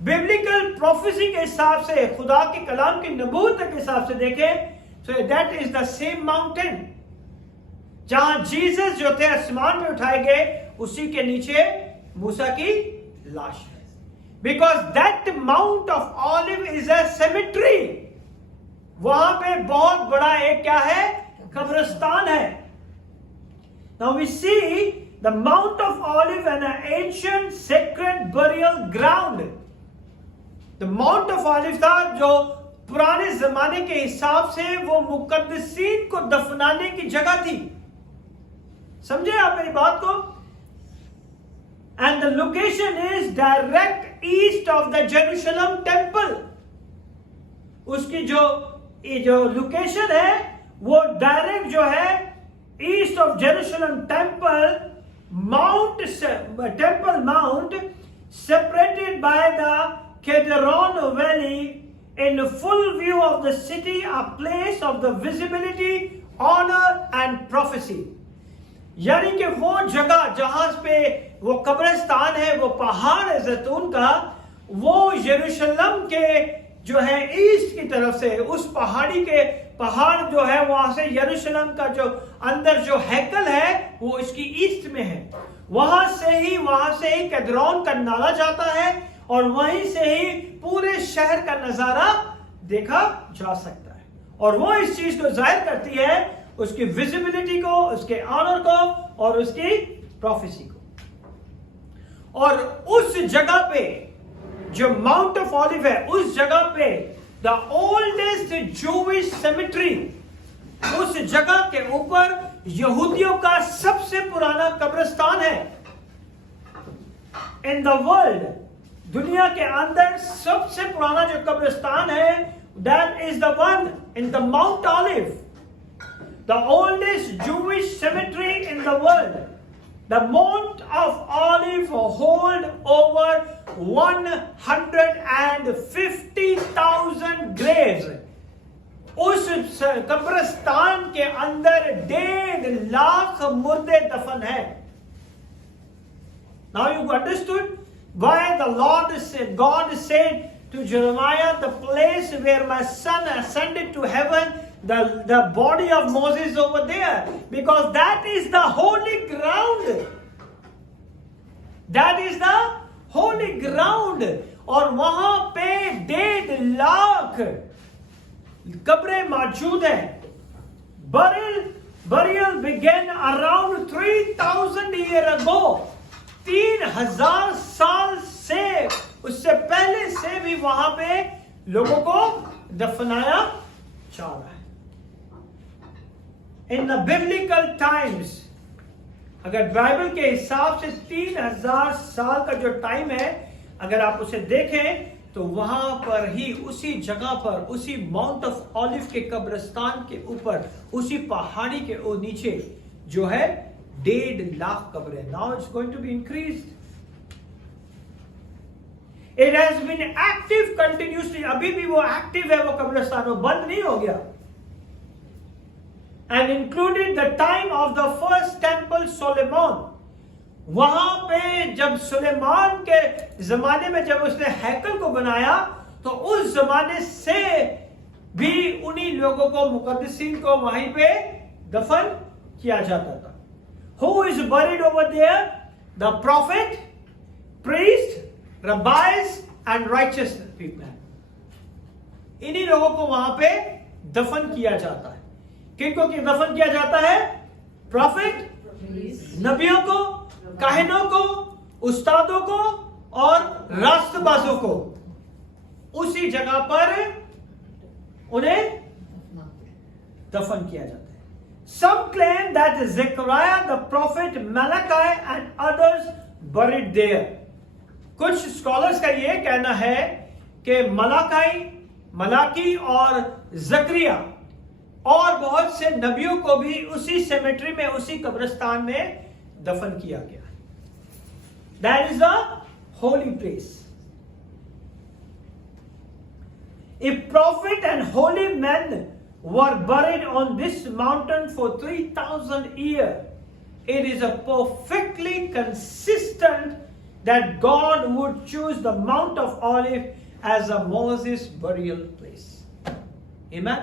बिब्लिकल प्रोफेसी के हिसाब से, खुदा के कलाम की नबूवत के हिसाब से देखें तो that is the same mountain जहां जीसस जो थे आसमान में उठाए गए, उसी के नीचे मूसा की लाश है। Because that Mount of Olive is a cemetery. वहां पे बहुत बड़ा एक क्या है? कब्रिस्तान है। Now we see the Mount of Olive and an ancient sacred burial ground। The Mount of Olive था जो पुराने जमाने के हिसाब से वो मुकद्दसीन को दफनाने की जगह थी। समझे आप मेरी बात को? And the location is direct east of the Jerusalem temple. उसकी जो लोकेशन है वो डायरेक्ट जो है east of Jerusalem temple mount separated by the Kedron Valley in full view of the city, a place of the visibility, honor and prophecy। यानी कि वो जगह जहां पे वो कब्रिस्तान है, वो पहाड़ है जैतून का, वो यरूशलेम के जो है ईस्ट की तरफ से, उस पहाड़ जो है वहां से यरूशलेम का जो अंदर जो हैकल है वो इसकी ईस्ट में है। वहां से ही केद्रोन का नाला जाता है और वहीं से ही पूरे शहर का नजारा देखा जा सकता है। और वो इस चीज को जाहिर करती है, उसकी विजिबिलिटी को, उसके ऑनर को और उसकी प्रोफेसी को। और उस जगह पे जो माउंट ऑफ ऑलिव है, उस जगह पे द ओल्डेस्ट जूविश सेमेट्री, उस जगह के ऊपर यहूदियों का सबसे पुराना कब्रिस्तान है। इन द वर्ल्ड, दुनिया के अंदर सबसे पुराना जो कब्रिस्तान है, that is the one in the mount olive, the oldest Jewish cemetery in the world. The Mount of Olive hold over 150,000 graves. उस कब्रिस्तान के अंदर 1.5 लाख मुर्दे दफन है। Now you understood why the God said to Jeremiah, the place where my son ascended to heaven, the body of Moses over there, because that is the holy ground. That is the holy ground. और वहां पे 1.5 लाख कब्रें मौजूद हैं। Burial began around 3,000 years ago. 3,000 साल से, उससे पहले से भी वहां पे लोगों को दफनाया जा रहा है। In the biblical times, अगर बाइबल के हिसाब से 3,000 साल का जो टाइम है, अगर आप उसे देखें तो वहां पर ही, उसी जगह पर, उसी माउंट ऑफ ऑलिव के कब्रिस्तान के ऊपर, उसी पहाड़ी के नीचे जो है 1.5 लाख कब्रें। Now it's going to be increased. It has been active continuously, अभी भी वो एक्टिव है, वो कब्रिस्तान, वो बंद नहीं हो गया। And included the time of the first temple Solomon. वहां पे जब सुलेमान के जमाने में जब उसने हैकल को बनाया, तो उस जमाने से भी उन्हीं लोगों को, मुकद्दसीन को वहीं पे दफन किया जाता था। Who is buried over there? The prophet, priest, rabbis and righteous people. इन्हीं लोगों को वहां पे दफन किया जाता है। किनको की दफन किया जाता है? प्रॉफिट, नबियों को, काहिनों को, उस्तादों को और रास्तबाजों को। उसी जगह पर उन्हें दफन किया जाता है। Some claim that Zechariah, the prophet, Malachi and others buried there. कुछ स्कॉलर्स का यह कहना है कि मलाकी और जकरिया और बहुत से नबियों को भी उसी सेमेट्री में, उसी कब्रिस्तान में दफन किया गया। That is the holy place. If prophet and holy men were buried on this mountain for 3,000 years, it is a perfectly consistent that God would choose the Mount of Olive as a Moses burial place. Amen.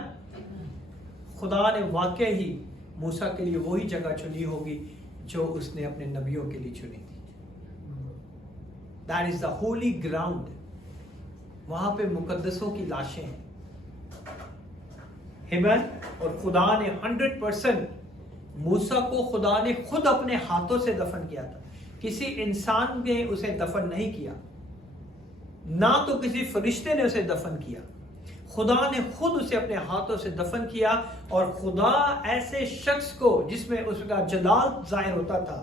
खुदा ने वाकई ही मूसा के लिए वही जगह चुनी होगी जो उसने अपने नबियों के लिए चुनी थी। That is the holy ground. वहां पे मुकद्दसों की लाशें हैं। Amen. और खुदा ने 100% मूसा को खुदा ने खुद अपने हाथों से दफन किया था। किसी इंसान ने उसे दफन नहीं किया, ना तो किसी फरिश्ते ने उसे दफन किया। खुदा ने खुद उसे अपने हाथों से दफन किया। और खुदा ऐसे शख्स को जिसमें उसका जलाल जाहिर होता था,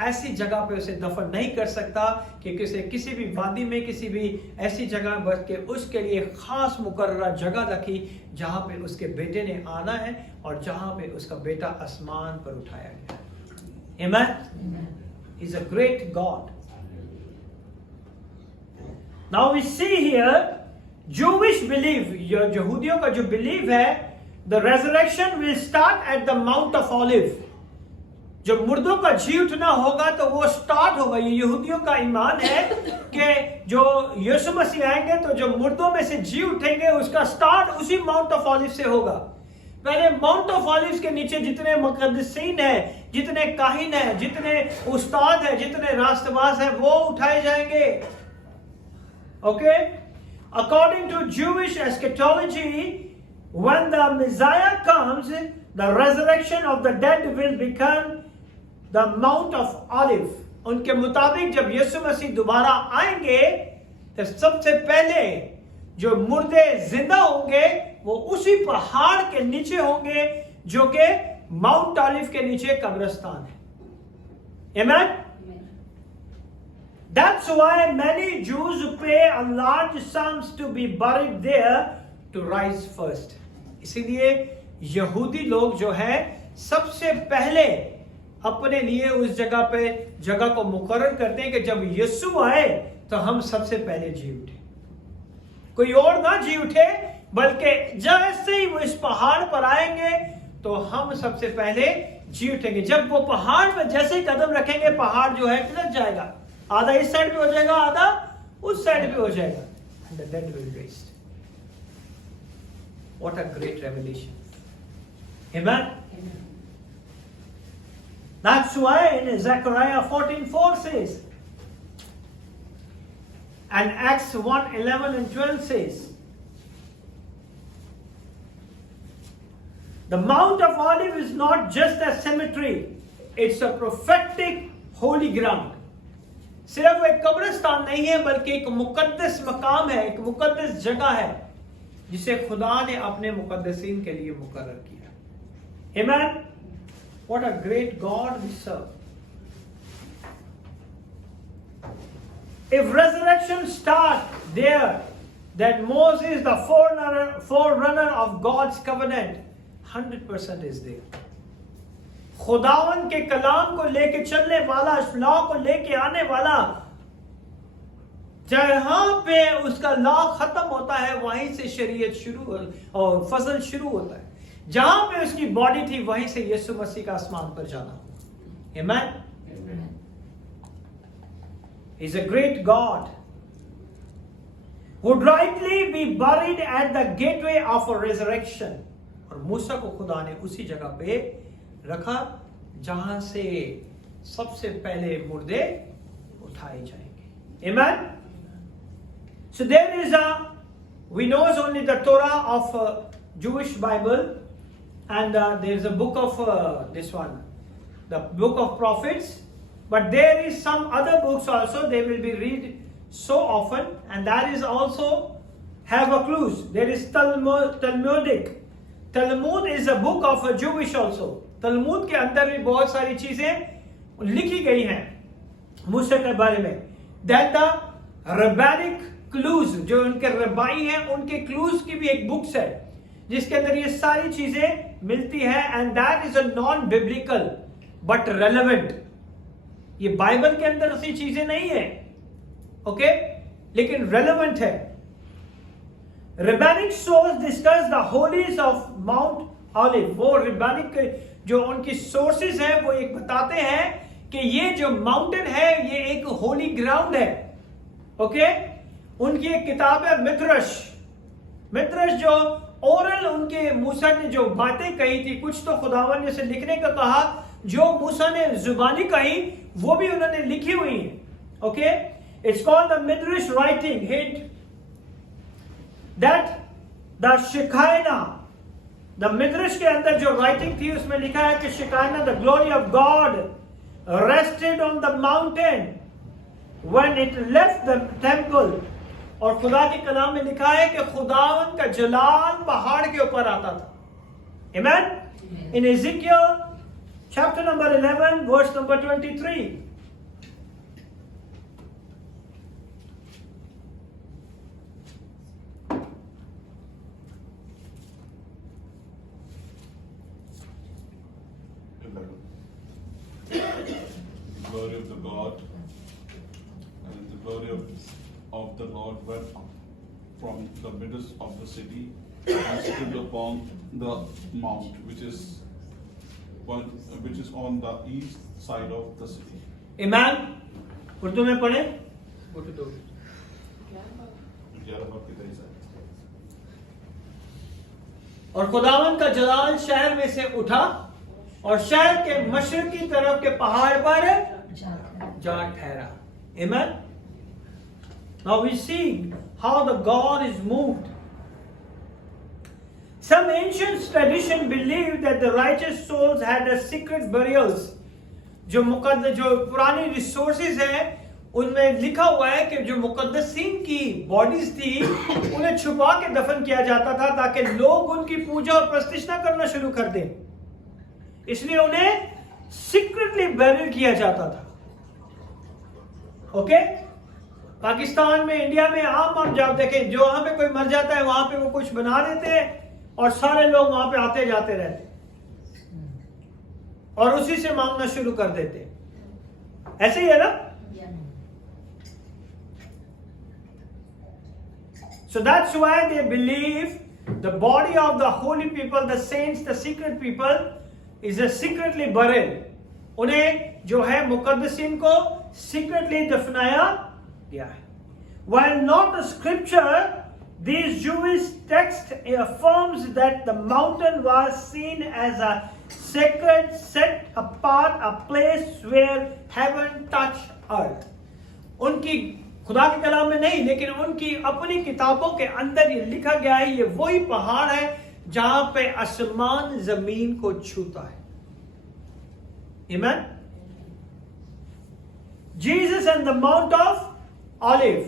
ऐसी जगह पे उसे दफन नहीं कर सकता कि किसी भी वादी में, किसी भी ऐसी जगह, बल्कि उसके लिए खास मुकर्ररा जगह रखी जहां पे उसके बेटे ने आना है और जहां पे उसका बेटा आसमान पर उठाया गया। Amen? He's a great God. Now we see here Jewish belief, यहूदियों का जो बिलीव है, the resurrection will start at the Mount of Olive. जब मुर्दों का जी उठना होगा तो वो स्टार्ट होगा। ये यहूदियों का ईमान है कि जो यीशु मसीह आएंगे तो जो मुर्दों में से जी उठेंगे उसका स्टार्ट उसी माउंट ऑफ ऑलिव से होगा। पहले माउंट ऑफ ऑलिव के नीचे जितने मुकद्दसीन है, जितने काहिन है, जितने उस्ताद है, जितने रास्तबाज है, वो उठाए जाएंगे। Okay, according to Jewish eschatology, when the Messiah comes, the resurrection of the dead will become the Mount of Olive. उनके मुताबिक जब यीशु मसीह दोबारा आएंगे तो सबसे पहले जो मुर्दे जिंदा होंगे वो उसी पहाड़ के नीचे होंगे जो कि माउंट ऑलिव के नीचे कब्रिस्तान है। Amen? That's why many Jews pay a large sums to be buried there to rise first. इसीलिए यहूदी लोग जो है सबसे पहले अपने लिए उस जगह को मुकर्रर करते हैं कि जब यीशु आए तो हम सबसे पहले जी उठे, कोई और ना जी उठे, बल्कि जैसे ही वो इस पहाड़ पर आएंगे तो हम सबसे पहले जी उठेंगे। जब वो पहाड़ पर जैसे ही कदम रखेंगे, पहाड़ जो है तिलक जाएगा, आधा इस साइड पे हो जाएगा, आधा उस साइड पे हो जाएगा। And the dead will be raised. What a great revelation. Amen? That's why in Zechariah 14:4 says, and Acts 1:11 and 12 says, the Mount of Olive is not just a cemetery, it's a prophetic holy ground. सिर्फ वो एक कब्रिस्तान नहीं है बल्कि एक मुकद्दस मकाम है, एक मुकद्दस जगह है जिसे खुदा ने अपने मुकद्दसीन के लिए मुकर्रर किया। Amen? What a great God we serve. If resurrection starts there, then Moses, the forerunner of God's covenant, 100% is there. खुदावन के कलाम को लेके चलने वाला, लॉ को लेके आने वाला, जहां पे उसका लॉ खत्म होता है वहीं से शरीयत शुरू और फजल शुरू होता है। जहां पे उसकी बॉडी थी वहीं से यीशु मसीह का आसमान पर जाना। Amen? He's a great God would rightly be buried at the gateway of a resurrection. और मूसा को खुदा ने उसी जगह पे रखा जहां से सबसे पहले मुर्दे उठाए जाएंगे। Amen? So there is we know only the Torah of Jewish Bible, and there is a book of this one, the book of prophets, but there is some other books also. They will be read so often, and that is also have a clues. There is Talmudic. Talmud is a book of a Jewish also. तलमूद के अंदर भी बहुत सारी चीजें लिखी गई हैं मूसा के बारे में। Then the rabbinic clues, जो उनके रबाई हैं, उनके क्लूज की भी एक बुक्स है जिसके अंदर ये सारी चीजें मिलती है। And that is a non biblical but relevant. ये बाइबल के अंदर ऐसी चीजें नहीं है, ओके, लेकिन रेलेवेंट है। Rabbinic sources discuss the holies of Mount Olive. वो rabbinic जो उनकी सोर्सेज हैं वो एक बताते हैं कि ये जो माउंटेन है ये एक होली ग्राउंड है। ओके, उनकी एक किताब है मिद्रश जो ओरल उनके मूसा ने जो बातें कही थी, कुछ तो खुदावन ने उसे लिखने का कहा, जो मूसा ने जुबानी कही वो भी उन्होंने लिखी हुई है। Okay, it's called the Midrash writing hit that the Shekinah, the Midrash के अंदर जो राइटिंग थी उसमें लिखा है कि Shekinah, the glory of God rested on the mountain when it left the temple और खुदा के कलाम में लिखा है कि खुदावन का जलाल पहाड़ के ऊपर आता था. Amen? In Ezekiel chapter number 11 verse number 23. The glory of the God and the glory of the Lord went up from the midst of the city and stood upon the mount which is on the east side of the city. Amen? Urdu में पढ़े. What to do? 11 बार किधर ही side. और खुदावन का जलाल शहर में से उठा और शहर के मशरकी तरफ के पहाड़ पर जा ठहरा. Amen? Now we see how the God is moved. Some ancient tradition believed that the righteous souls had a secret burials. जो पुरानी रिसोर्सेज हैं उनमें लिखा हुआ है कि जो मुकद्दसीन की बॉडीज थी उन्हें छुपा के दफन किया जाता था ताकि लोग उनकी पूजा और प्रतिष्ठा करना शुरू कर दें. इसलिए उन्हें सीक्रेटली बैरिल किया जाता था. ओके? पाकिस्तान में, इंडिया में आम जब देखें जो वहां पे कोई मर जाता है वहां पे वो कुछ बना देते हैं और सारे लोग वहां पे आते जाते रहते और उसी से मांगना शुरू कर देते. ऐसे ही है ना? So that's why they believe the body of the holy people, the saints, the secret people is a secretly buried. उन्हें जो है मुकद्दसीन को secretly दफनाया गया है. While not a scripture, these Jewish text affirms that the mountain was seen as a sacred, set apart, a place where heaven touched earth. उनकी खुदा के कलाम में नहीं, लेकिन उनकी अपनी किताबों के अंदर ये लिखा गया है, ये वही पहाड़ है जहां पे आसमान जमीन को छूता है. Amen? Jesus and the Mount of Olive.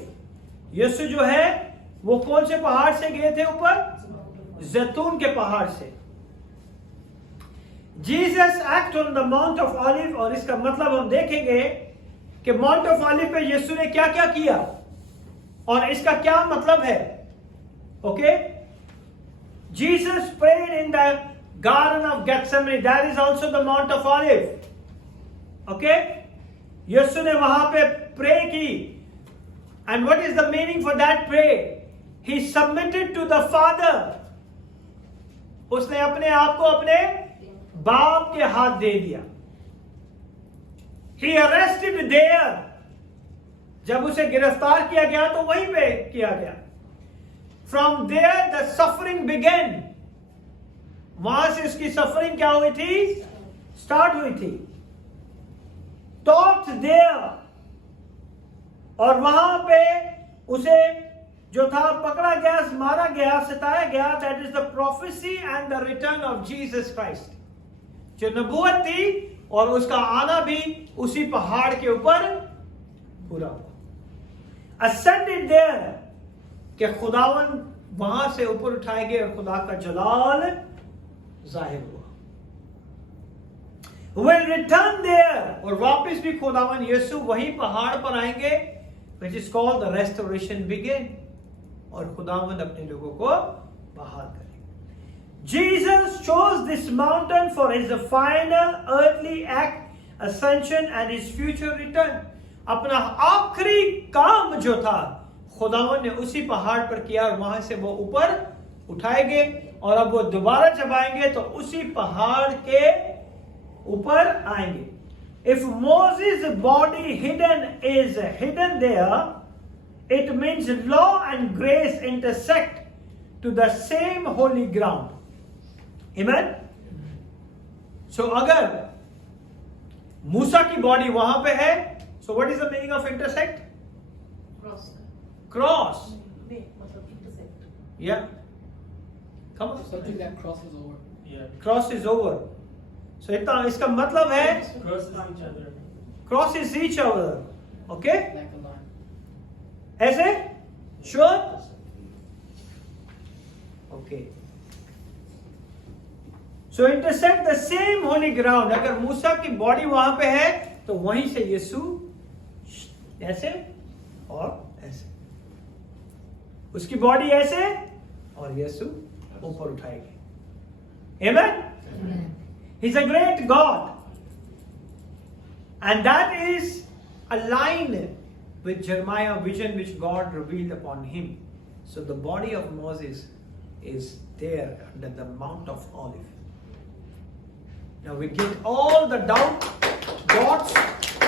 यीशु जो है वो कौन से पहाड़ से गए थे ऊपर? जैतून के पहाड़ से. Jesus act on the Mount of Olive, और इसका मतलब हम देखेंगे कि माउंट ऑफ ऑलिव पे यीशु ने क्या क्या किया और इसका क्या मतलब है. Okay? Jesus prayed in the garden of Gethsemane, that is also the mount of olive. Okay? यीशु ने वहां पे प्रे की. And what is the meaning for that pray? He submitted to the father. उसने अपने आप को अपने बाप के हाथ दे दिया. He arrested there. जब उसे गिरफ्तार किया गया तो वहीं पे किया गया. From there the suffering began. वहां से उसकी सफरिंग क्या हुई थी? स्टार्ट हुई थी. Taught there. और वहां पे उसे जो था पकड़ा गया, मारा गया, सताया गया. That is the prophecy and the return of Jesus Christ. जो नबूवत थी और उसका आना भी उसी पहाड़ के ऊपर पूरा हुआ. Ascended there, कि खुदावन वहां से ऊपर उठाए गए और खुदा का जलाल जाहिर हुआ. Will return there, और वापस भी खुदावन यीशु वही पहाड़ पर आएंगे, which is called the restoration begin, और खुदावन अपने लोगों को बहाल करेंगे. Jesus chose this mountain for his final earthly act, ascension and his future return. अपना आखिरी काम जो था खुदावन ने उसी पहाड़ पर किया और वहां से वो ऊपर उठाए गए और अब वो दोबारा जब आएंगे तो उसी पहाड़ के ऊपर आएंगे. If Moses' body is hidden there, it means law and grace intersect to the same holy ground. Amen? So अगर मूसा की बॉडी वहां पे है, so what is the meaning of intersect? Cross. मतलब intersect. Yeah. Come on. Something that crosses over. Yeah. Cross is over. So इतना इसका मतलब है cross is each other. Okay? Like a line. ऐसे Sure? Okay. So intersect the same holy ground. अगर मूसा की body वहां पे है तो वहीं से यीशु ऐसे और ऐसे, उसकी बॉडी ऐसे और यीशु ऊपर उठाएगी. Amen? Amen. He's a great God. And that is aligned with Jeremiah vision which God revealed upon him. So the body of Moses is there under the Mount of Olive. Now we get all the doubt, dots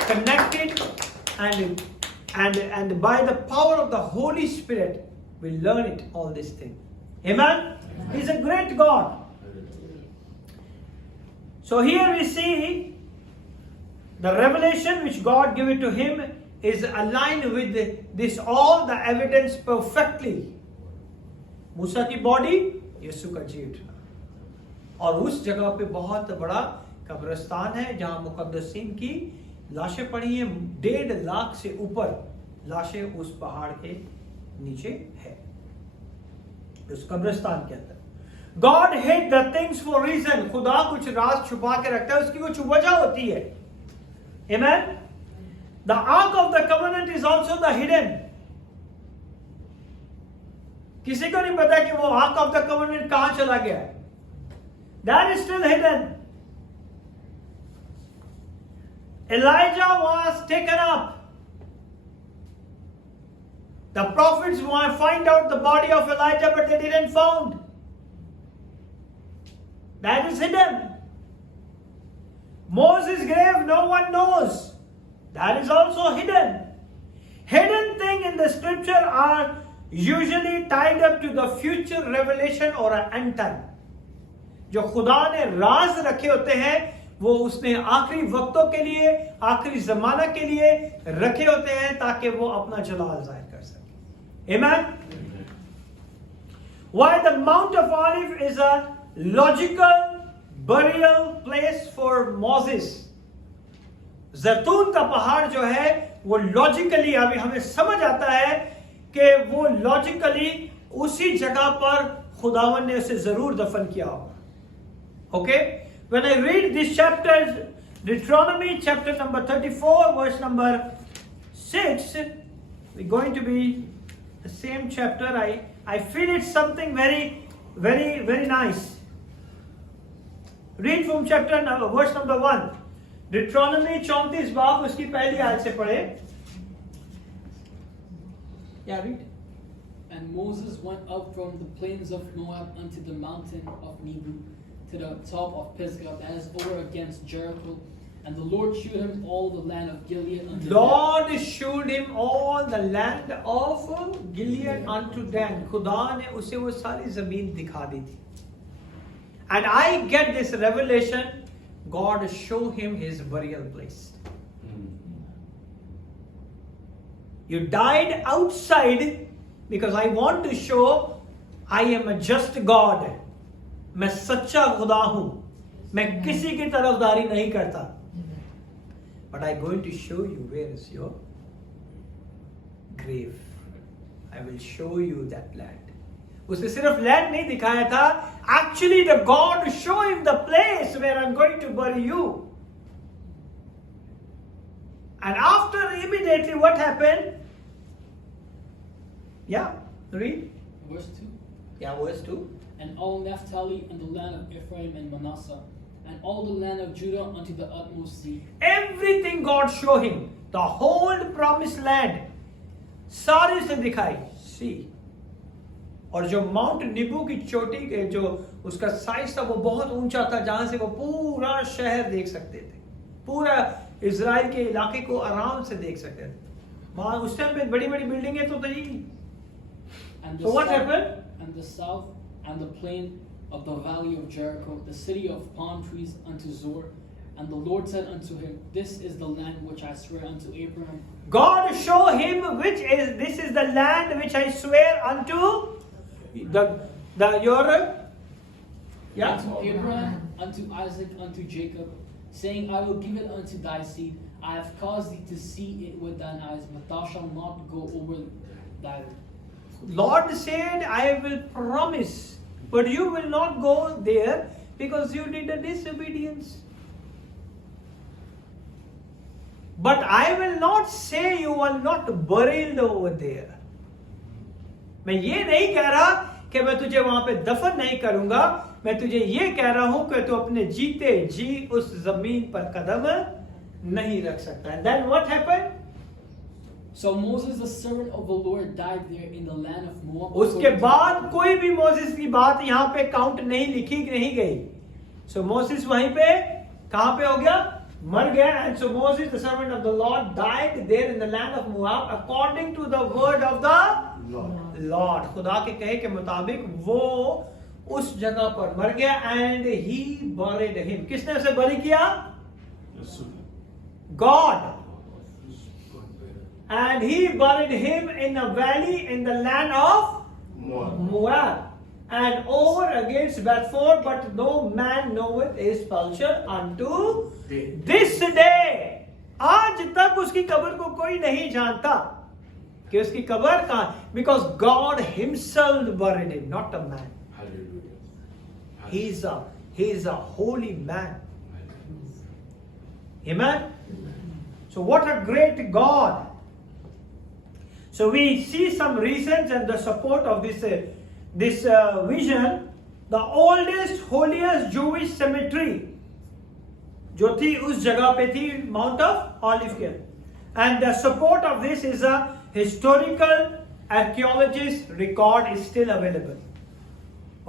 connected, and by the power of the Holy Spirit we learn it, all these things. Amen? He's a great God. So here we see the revelation which God gave it to him is aligned with this, all the evidence perfectly. मूसा की body, यीशु का जी उठना. और उस जगह पे बहुत बड़ा कब्रिस्तान है जहां मुकद्दसीन की लाशें पड़ी हैं. 1.5 लाख से ऊपर लाशें उस पहाड़ के नीचे है, उस कब्रिस्तान के अंदर. God hid the things for reason. खुदा कुछ राज छुपा के रखता है, उसकी कुछ वजह होती है. Amen? The Ark of the Covenant is also the hidden. किसी को नहीं पता कि वो Ark of the Covenant कहां चला गया है. That is still hidden. Elijah was taken up. The prophets want to find out the body of Elijah, but they didn't found. That is hidden. Moses' grave, no one knows. That is also hidden. Hidden things in the scripture are usually tied up to the future revelation or an end time. जो खुदा ने राज रखे होते हैं वो उसने आखिरी वक्तों के लिए, आखिरी जमाना के लिए रखे होते हैं ताकि वो अपना जलाल जाहिर कर सके. Amen? Why the Mount of Olive is a logical burial place for Moses. जैतून का पहाड़ जो है वो लॉजिकली, अभी हमें समझ आता है कि वो लॉजिकली उसी जगह पर खुदावन ने उसे जरूर दफन किया होगा. Okay? When I read this chapter, Deuteronomy chapter number 34, verse number 6, we're going to be the same chapter. I feel it's something very, very, very nice. Read from chapter number, verse number 1. Deuteronomy 34 बाब उसकी पहली आयत से पढ़े. Yeah, read. And Moses went up from the plains of Moab unto the mountain of Nebo, to the top of Pisgah, that is over against Jericho. And the Lord shewed him all the land of Gilead unto Lord showed him all the land of Gilead unto Dan. खुदा ने उसे वो सारी जमीन दिखा दी थी. And I get this revelation, God show him his burial place. You died outside because I want to show I am a just God. मैं सच्चा खुदा हूं, मैं किसी की तरफदारी नहीं करता. But I'm going to show you where is your grave. I will show you that land. उसने सिर्फ लैंड नहीं दिखाया था, actually the God show him the place where I'm going to bury you. And after immediately what happened? Yeah, read. Verse 2. Yeah, verse 2. And all Naphtali and the land of Ephraim and Manasseh, and all the land of Judah unto the utmost sea. Everything God show him, the whole promised land, सारी से दिखाई. See. और जो mount निबू की चोटी के जो उसका साइज था वो बहुत ऊंचा था, जहां से वो पूरा शहर देख सकते थे, पूरा इजराइल के इलाके को आराम से देख सकते थे. वहां उस टाइम पे बड़ी बड़ी बिल्डिंगें तो थी. So what happened? And the south and the plain of the valley of Jericho, the city of palm trees unto Zor. And the Lord said unto him, This is the land which I swear unto Abraham. God show him this is the land which I swear unto your Unto Abraham, unto Isaac, unto Jacob, saying, I will give it unto thy seed. I have caused thee to see it with thine eyes, but thou shalt not go over thy Lord said, I will promise, but you will not go there because you did a disobedience. But I will not say you are not buried over there. मैं ये नहीं कह रहा कि मैं तुझे वहां पे दफन नहीं करूंगा, मैं तुझे ये कह रहा हूं कि तू अपने जीते जी उस जमीन पर कदम नहीं रख सकता. And then what happened? So Moses, the servant of the Lord, died there in the land of Moab. उसके बाद कोई भी मोसेस की बात यहाँ पे काउंट नहीं लिखी नहीं गई. So Moses वहीं पे कहाँ पे हो गया? मर गया. And so Moses, the servant of the Lord, died there in the land of Moab according to the word of the Lord. खुदा के कहे के मुताबिक वो उस जगह पर मर गया. And he buried him. किसने उसे बरी किया? God. And he buried him in a valley in the land of Moab, and over against Bethel, but no man knoweth his culture unto this day. आज तक उसकी कब्र को कोई नहीं जानता कि उसकी कब्र कहाँ. Because God himself buried him, not a man. He is a holy man. Amen. So what a great God. So we see some reasons and the support of this vision. The oldest, holiest Jewish cemetery जो थी उस जगह पे थी Mount of Olive के. And the support of this is a historical archaeologist record is still available.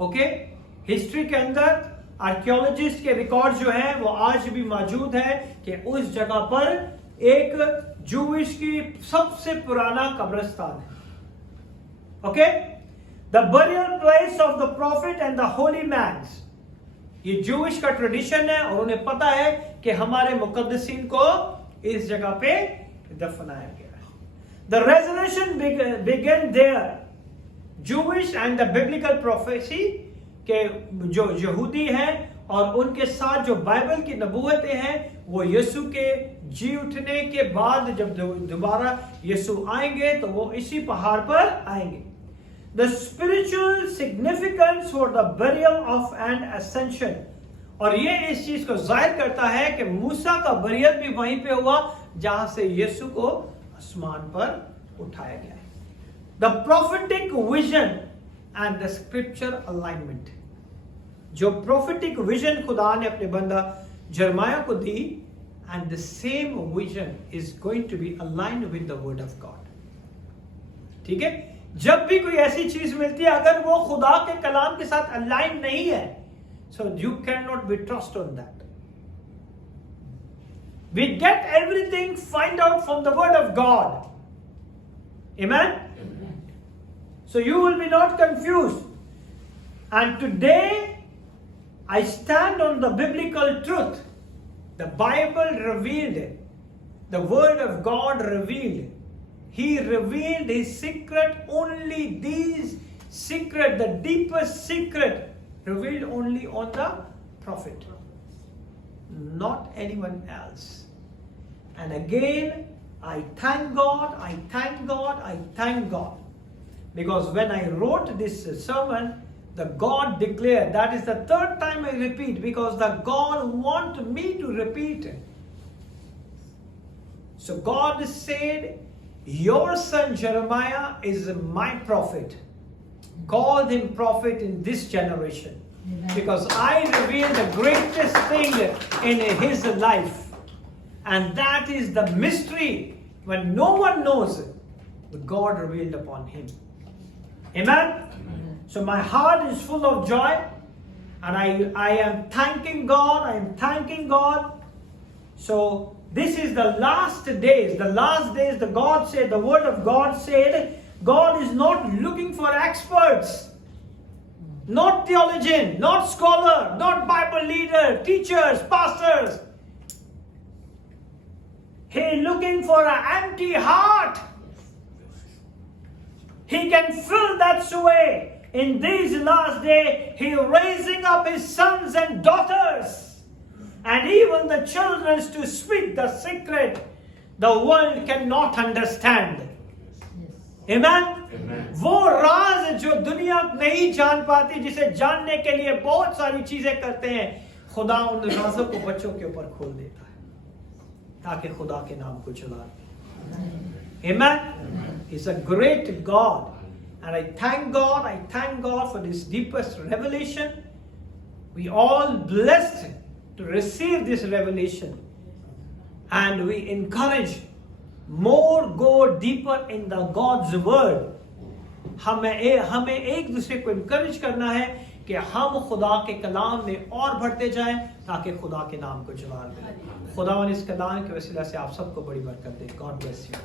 Okay? History के अंदर archaeologist के record जो है वो आज भी मौजूद है कि उस जगह पर एक जूविश की सबसे पुराना कब्रिस्तान है. Okay, the burial place of the prophet and the holy mans. ये जूविश का ट्रेडिशन है और उन्हें पता है कि हमारे मुकद्दसीन को इस जगह पे दफनाया गया है. The resolution began there. Jewish and the biblical prophecy के जो यहूदी हैं और उनके साथ जो बाइबल की नबूवतें हैं वो यीशु के जी उठने के बाद जब दोबारा यीशु आएंगे तो वो इसी पहाड़ पर आएंगे. The spiritual significance for the burial of and ascension. और ये इस चीज को जाहिर करता है कि मूसा का बरियल भी वहीं पे हुआ जहां से यीशु को आसमान पर उठाया गया है. The prophetic vision and the scripture alignment. जो प्रोफेटिक विजन खुदा ने अपने बंदा जरमाया को दी, and the same vision is going to be aligned with the word of God. ठीक है, जब भी कोई ऐसी चीज मिलती है अगर वो खुदा के कलाम के साथ अलाइन नहीं है, so you cannot be trust on that. We get everything find out from the word of God. Amen. So you will be not confused. And today I stand on the biblical truth. The Bible revealed, the word of God revealed. He revealed his secret, only these secret, the deepest secret, revealed only on the prophet, not anyone else. And again, I thank God, I thank God, I thank God. Because when I wrote this sermon, the God declared, that is the third time I repeat, because the God want me to repeat it. So God said, your son Jeremiah is my prophet. Called him prophet in this generation. Amen. Because I revealed the greatest thing in his life. And that is the mystery. When no one knows it, the God revealed upon him. Amen? So my heart is full of joy, and I am thanking God, I am thanking God. So this is the last days, the God said, the word of God said, God is not looking for experts, not theologian, not scholar, not Bible leader, teachers, pastors. He is looking for an empty heart. He can fill that sway. In these last days, He is raising up His sons and daughters, and even the children to speak the secret the world cannot understand. Yes. Amen? वो राज जो दुनिया नहीं जान पाती, जिसे जानने के लिए बहुत सारी चीजें करते हैं, खुदा उन राजों को बच्चों के ऊपर खोल देता है ताकि खुदा के नाम को चला दे। Amen? He's a great God. And I thank God for this deepest revelation. We all blessed to receive this revelation. And we encourage more go deeper in the God's word. हमें एक दूसरे को encourage करना है कि हम खुदा के कलाम में और बढ़ते जाएं ताकि खुदा के नाम को जलाल मिले। खुदावन इस कलाम के वसीला से आप सबको बड़ी बरकत दे। God bless you.